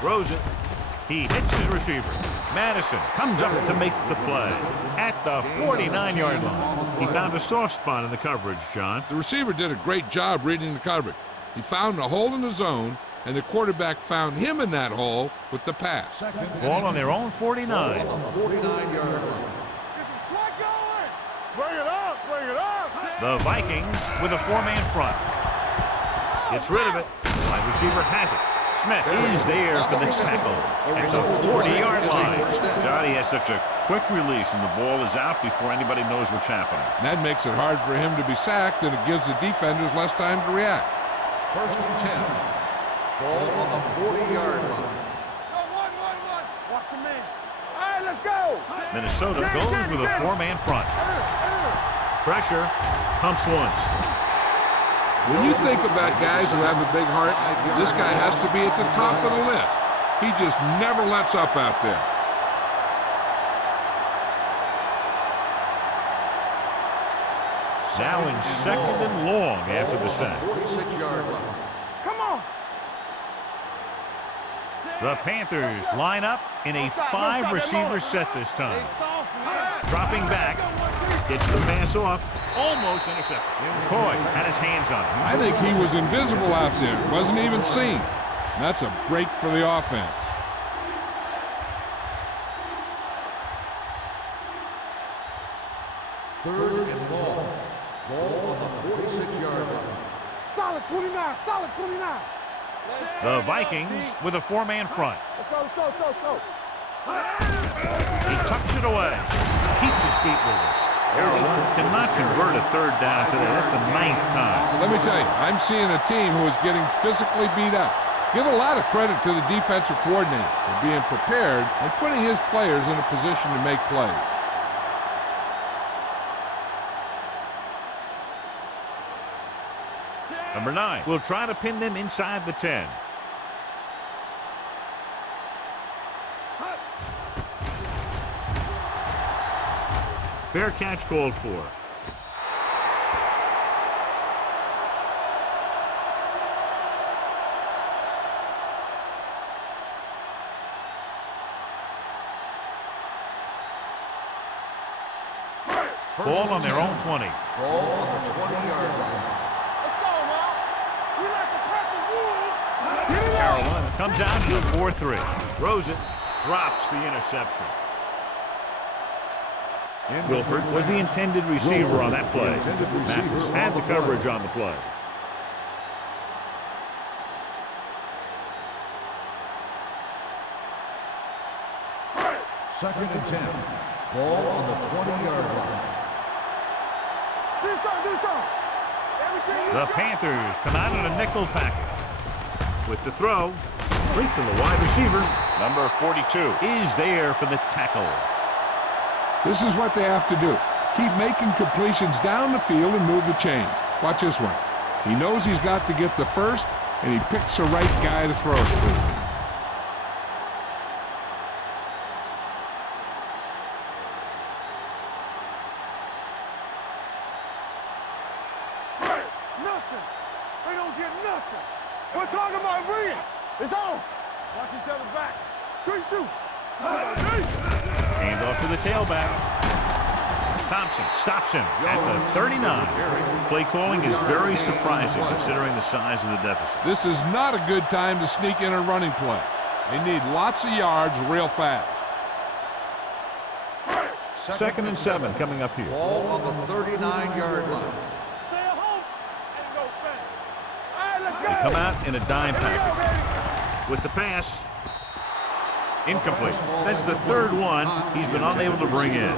Throws it. He hits his receiver. Madison comes up to make the play at the 49-yard line. He found a soft spot in the coverage, John. The receiver did a great job reading the coverage. He found a hole in the zone, and the quarterback found him in that hole with the pass. Ball on their own 49. 49-yard line. Slide going. Bring it up. Bring it up. The Vikings with a 4-man front. Gets rid of it. Wide receiver has it. Smith is there for the tackle at the 40-yard line. Johnny has such a quick release, and the ball is out before anybody knows what's happening. That makes it hard for him to be sacked, and it gives the defenders less time to react. 1st and 10. Ball on the 40-yard line. Go, one. Watch him in. All right, let's go. Minnesota goes with a 4-man front. Pressure. Pumps once. When you think about guys who have a big heart, this guy has to be at the top of the list. He just never lets up out there. Now in 2nd and long after the sack. 46-yard line. Come on. The Panthers line up in a 5-receiver set this time. Dropping back. Gets the pass off. Almost intercepted. McCoy had his hands on it. I think he was invisible out there. Wasn't even seen. That's a break for the offense. Third and long. Ball on the 46-yard line. Solid 29. Solid 29. The Vikings with a 4-man front. Let's go. He tucks it away. Keeps his feet moving. Carolina cannot convert a 3rd down today. That's the 9th time. Let me tell you, I'm seeing a team who is getting physically beat up. Give a lot of credit to the defensive coordinator for being prepared and putting his players in a position to make plays. Number 9 will try to pin them inside the 10. Fair catch called for. Ball on their own 20. Ball on the 20-yard line. Let's go, man. We like the Purple Wolves. Get it out. Carolina comes out in a 4-3. Throws it. Drops the interception. Wilford was the intended receiver on that play. Mathis had the coverage on the play. Second and 10. Ball on the 20-yard line. Do something. Everything The Panthers come out in a nickel package. With the throw, complete to the wide receiver. Number 42 is there for the tackle. This is what they have to do. Keep making completions down the field and move the chains. Watch this one. He knows he's got to get the first, and he picks the right guy to throw it to. nothing. They don't get nothing. We're talking about bring it. It's on. Watch each other back. Good shoot. Hand off to the tailback. Thompson stops him at the 39. Play calling is very surprising considering the size of the deficit. This is not a good time to sneak in a running play. They need lots of yards real fast. 2nd and 7 coming up here. Ball on the 39-yard line. come out in a dime package. With the pass. Incomplete. That's the third one he's been unable to bring in.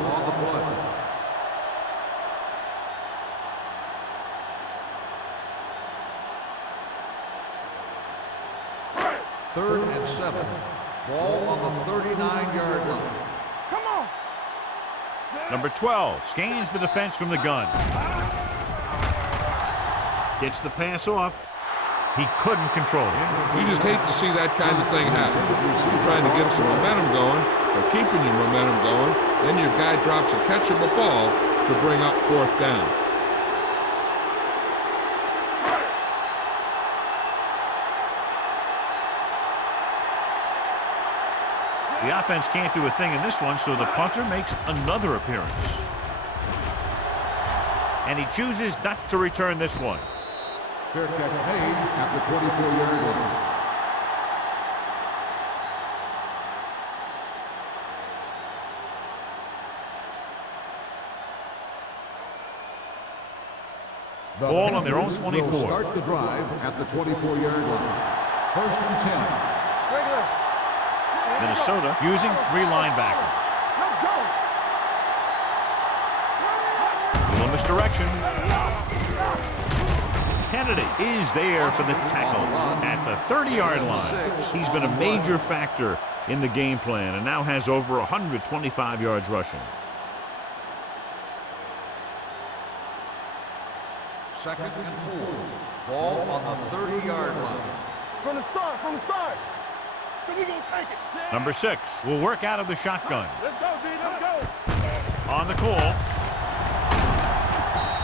Third and 7. Ball on the 39-yard line. Come on. Number 12 scans the defense from the gun. Gets the pass off. He couldn't control it. You just hate to see that kind of thing happen. You're trying to get some momentum going, or keeping your momentum going, then your guy drops a catchable ball to bring up fourth down. The offense can't do a thing in this one, so the punter makes another appearance. And he chooses not to return this one. Fair catch made at the 24-yard line. Ball on their own 24. Will start the drive at the 24-yard line. First and 10. Regular. Minnesota using 3 linebackers. Let's go. Little misdirection. Kennedy is there for the tackle at the 30-yard line. He's been a major factor in the game plan and now has over 125 yards rushing. Second and 4. Ball on the 30-yard line. From the start. So we gonna take it. Number 6 will work out of the shotgun. Let's go, D. Let's go. On the call.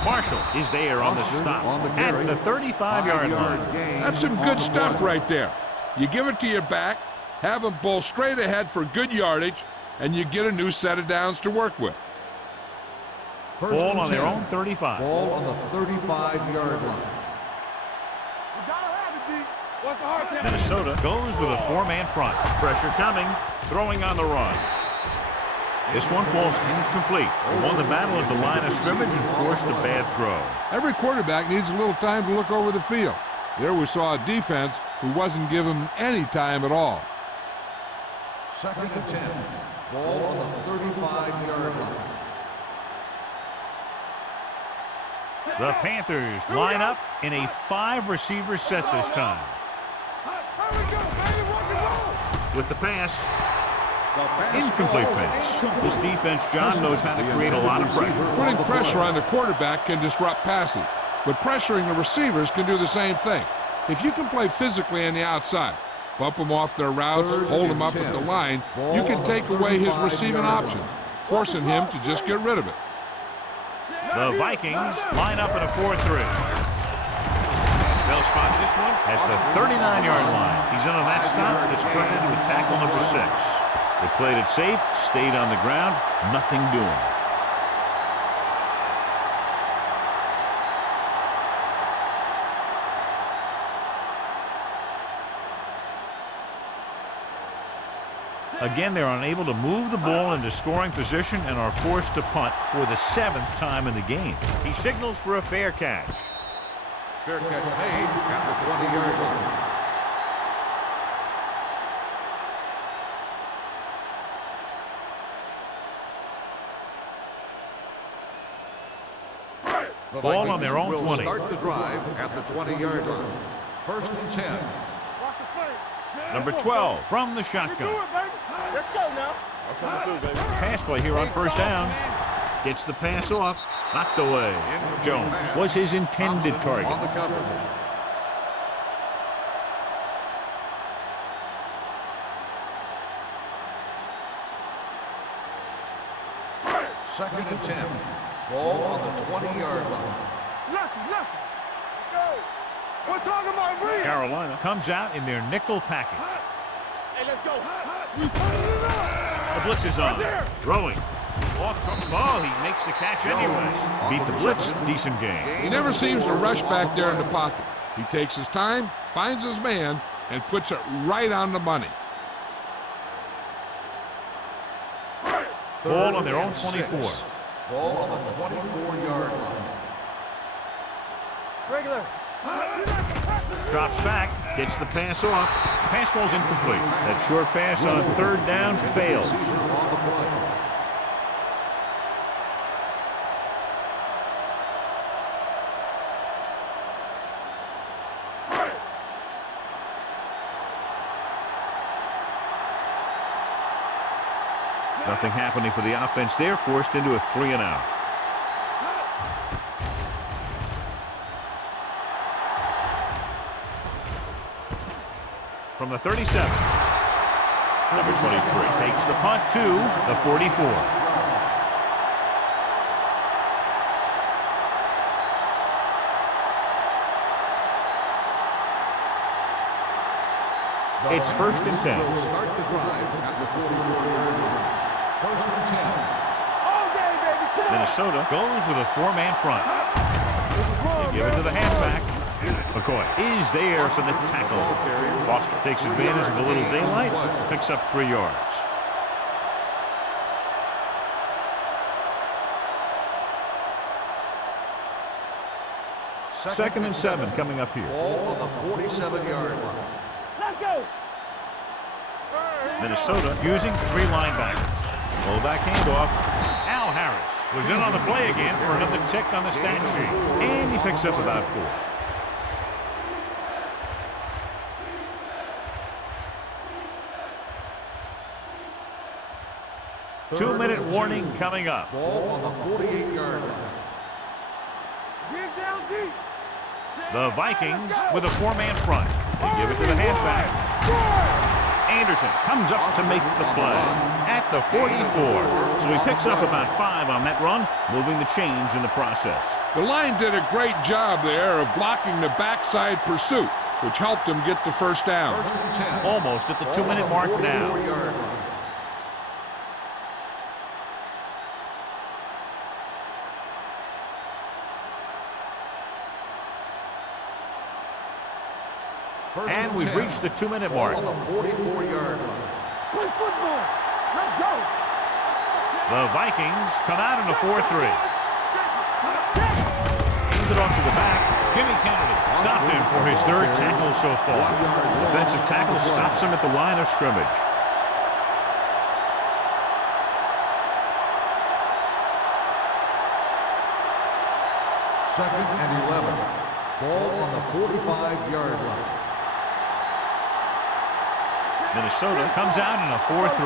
Marshall is there on the stop at the 35-yard line. That's some good stuff right there. You give it to your back, have him bowl straight ahead for good yardage, and you get a new set of downs to work with. Ball on their own 35. Ball on the 35-yard line. We gotta have it, D. What's the hard Minnesota goes with a 4-man front. Pressure coming, throwing on the run. This one falls incomplete. They won the battle at the line of scrimmage and forced a bad throw. Every quarterback needs a little time to look over the field. There we saw a defense who wasn't given any time at all. Second and 10. Ball on the 35-yard line. The Panthers line up in a 5-receiver set this time. Here we go, baby. Rock and roll. With the pass. Incomplete pass. This defense, John, knows how to create a lot of pressure. Putting pressure on the quarterback can disrupt passing, but pressuring the receivers can do the same thing. If you can play physically on the outside, bump them off their routes, hold them up at the line, you can take away his receiving options, forcing him to just get rid of it. The Vikings line up in a 4-3. They'll spot this one at the 39-yard line. He's in on that stop. It's credited with tackle number 6. They played it safe, stayed on the ground, nothing doing. Again, they're unable to move the ball into scoring position and are forced to punt for the 7th time in the game. He signals for a fair catch. Fair catch made at the 20-yard line. Ball on their own will 20. Start the drive at the 20-yard line. First and 10. Rock the play. Number 12 from the shotgun. Do it, baby. Let's go now. I'm coming through, baby. Pass play here on first down. Gets the pass off. Knocked away. Jones was his intended target. On the coverage. Second and 10. Ball on the 20-yard line. Lucky. Let's go. We're talking about real. Carolina comes out in their nickel package. Hey, let's go. We turning it up. The blitz is on. Throwing. Off the ball. He makes the catch anyway. Beat the blitz. Decent game. He never seems to rush back there in the pocket. He takes his time, finds his man, and puts it right on the money. Ball on their own 24. Ball on the 24-yard line. Regular. Drops back, gets the pass off. Pass falls incomplete. That short pass on third down fails. Nothing happening for the offense there, forced into a 3-and-out. From the 37, number 23 takes the punt to the 44. It's 1st and 10. Will start the drive at the 44-yard line. 1st and 10. All day, baby. Sit up. Minnesota goes with a 4-man front. They give it to the halfback. McCoy is there for the tackle. Foster takes advantage of a little daylight, picks up 3 yards. Second and 7 coming up here. Ball on the 47-yard line. Let's go. Minnesota using 3 linebackers. Roll back handoff. Al Harris was in on the play again for another tick on the stat sheet. And he picks up about 4. Two-minute warning coming up. Ball on the 48-yard line. Get down deep. The Vikings with a 4-man front. They give it to the halfback. Anderson comes up to make the play at the 44. So he picks up about 5 on that run, moving the chains in the process. The line did a great job there of blocking the backside pursuit, which helped them get the first down. 1st and 10. Almost at the 2-minute mark now. 44-yard line. And we've reached the 2-minute mark. On the 44-yard line. Play football. Let's go. The Vikings come out in a 4-3. Hands it off to the back. Jimmy Kennedy stopped him for his 3rd tackle so far. Defensive tackle stops him at the line of scrimmage. Second and 11. Ball on the 45-yard line. Minnesota comes out in a 4-3.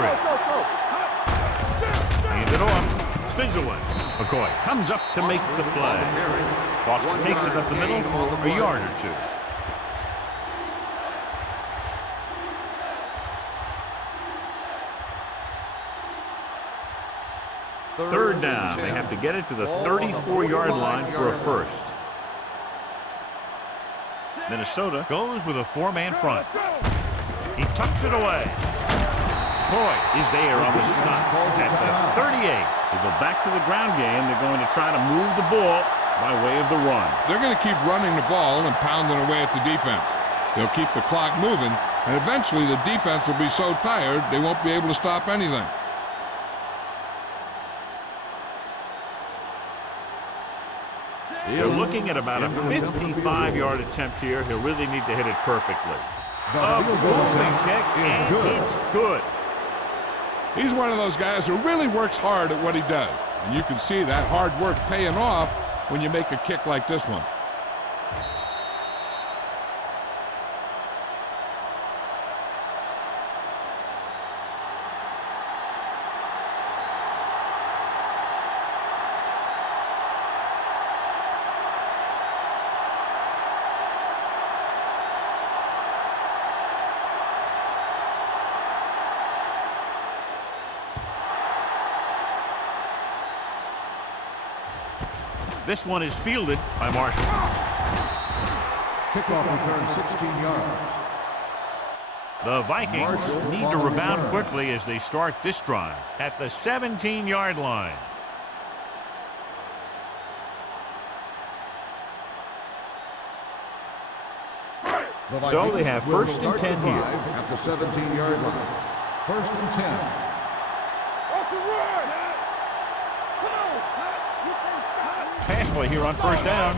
Hand it off. Spins away. McCoy comes up to make the play. Foster takes it up the middle for a yard or 2. Third down. They have to get it to the 34-yard line for a first. Minnesota goes with a 4-man front. He tucks it away. Boy is there on the stop at the 38. They go back to the ground game. They're going to try to move the ball by way of the run. They're going to keep running the ball and pounding away at the defense. They'll keep the clock moving, and eventually the defense will be so tired they won't be able to stop anything. They're looking at about a 55-yard attempt here. He'll really need to hit it perfectly. A booming kick, and it's good. He's one of those guys who really works hard at what he does. And you can see that hard work paying off when you make a kick like this one. This one is fielded by Marshall. Kickoff return 16 yards. The Vikings need to rebound quickly as they start this drive at the 17-yard line. So they have 1st and 10 here. At the 17-yard line. 1st and 10. Off the run. Come on. You can't stop me. Pass play here on 1st down.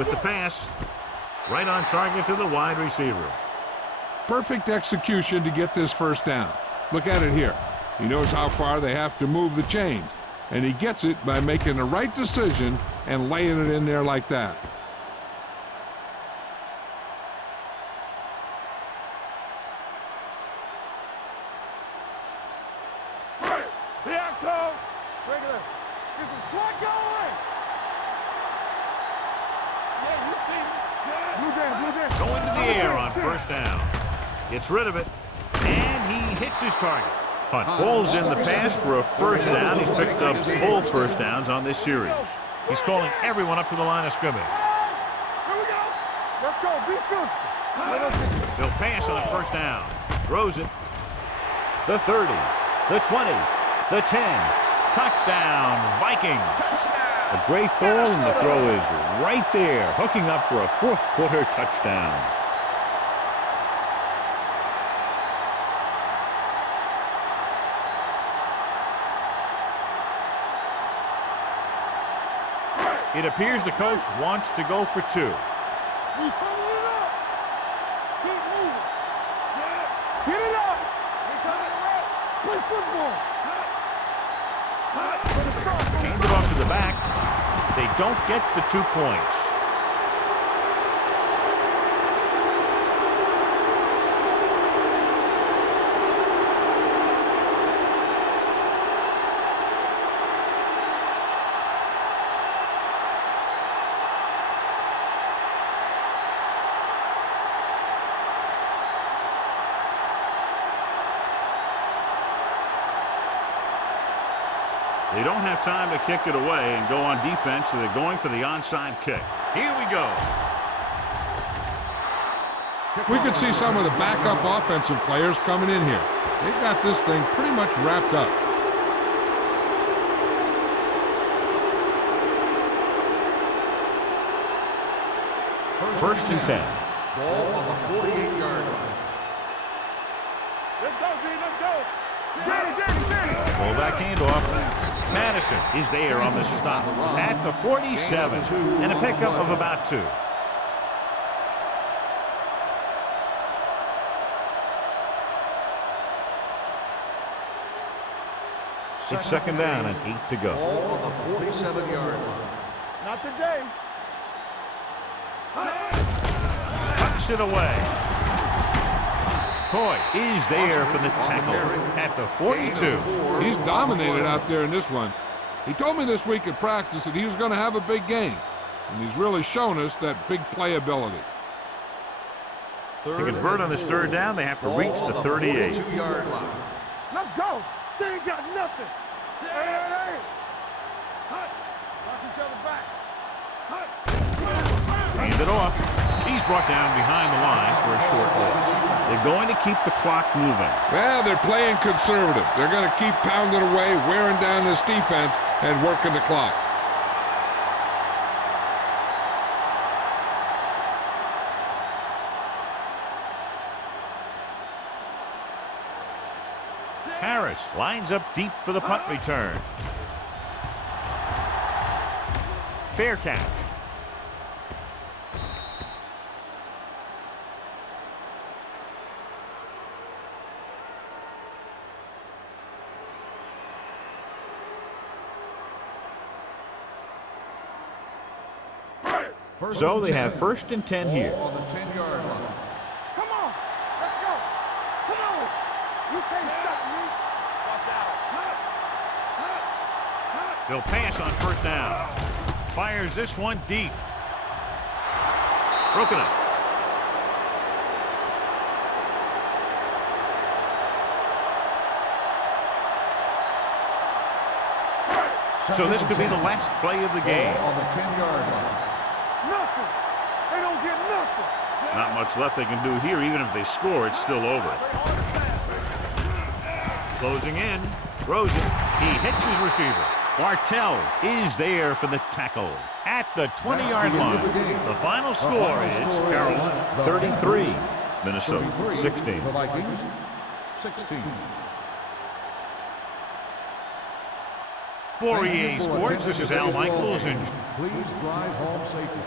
with the pass. Right on target to the wide receiver. Perfect execution to get this first down. Look at it here. He knows how far they have to move the chains, and he gets it by making the right decision and laying it in there like that. Here I come. Regular. Get some slack going. Yeah, you see me. Blue dance. Going to the air on first down. Gets rid of it, and he hits his target. Hunt pulls in the pass for a first down. He's picked up both first downs on this series. He's calling everyone up to the line of scrimmage. Here we go. Let's go. Be physical. They'll pass on a first down. Throws it. The 30, the 20, the 10. Touchdown, Vikings. A great ball, and the throw is right there, hooking up for a fourth-quarter touchdown. It appears the coach wants to go for two. We turning it up. Keep moving. Get it up. We coming around. Play football. Hand it off to the back. They don't get the 2 points. They don't have time to kick it away and go on defense, so they're going for the onside kick. Here we go. We could see some of the backup offensive players coming in here. They've got this thing pretty much wrapped up. First and 10. Ball on the 48-yard line. Let's go, D. Let's go. Danny. Fullback handoff. Madison is there on the stop at the 47, and a pickup of about 2. It's second down and 8 to go. Ball on the 47-yard line. Not today. Tucks it away. Coy is there for the tackle at the 42. He's dominated out there in this one. He told me this week at practice that he was going to have a big game, and he's really shown us that big playability. To convert on this third down, they have to reach the 38. 42-yard line. Let's go. They ain't got nothing. Hey. Knock each other back. Hand it off. He's brought down behind the line for a short loss. They're going to keep the clock moving. Well, they're playing conservative. They're going to keep pounding away, wearing down this defense, and working the clock. Harris lines up deep for the punt return. Fair catch. So they have first and 10 here. On the 10-yard line. Come on. Let's go. Come on. You can't stop me. Watch out. They'll pass on first down. Fires this one deep. Broken up. So this could be the last play of the game. On the 10-yard line. Nothing. They don't get nothing. Not much left they can do here. Even if they score, it's still over. Closing in. Throws it. He hits his receiver. Bartell is there for the tackle at the 20-yard line. The final score is Carolina 33, Minnesota 16. The Vikings 16. For EA Sports, this is Al Michaels, and Please drive home safely.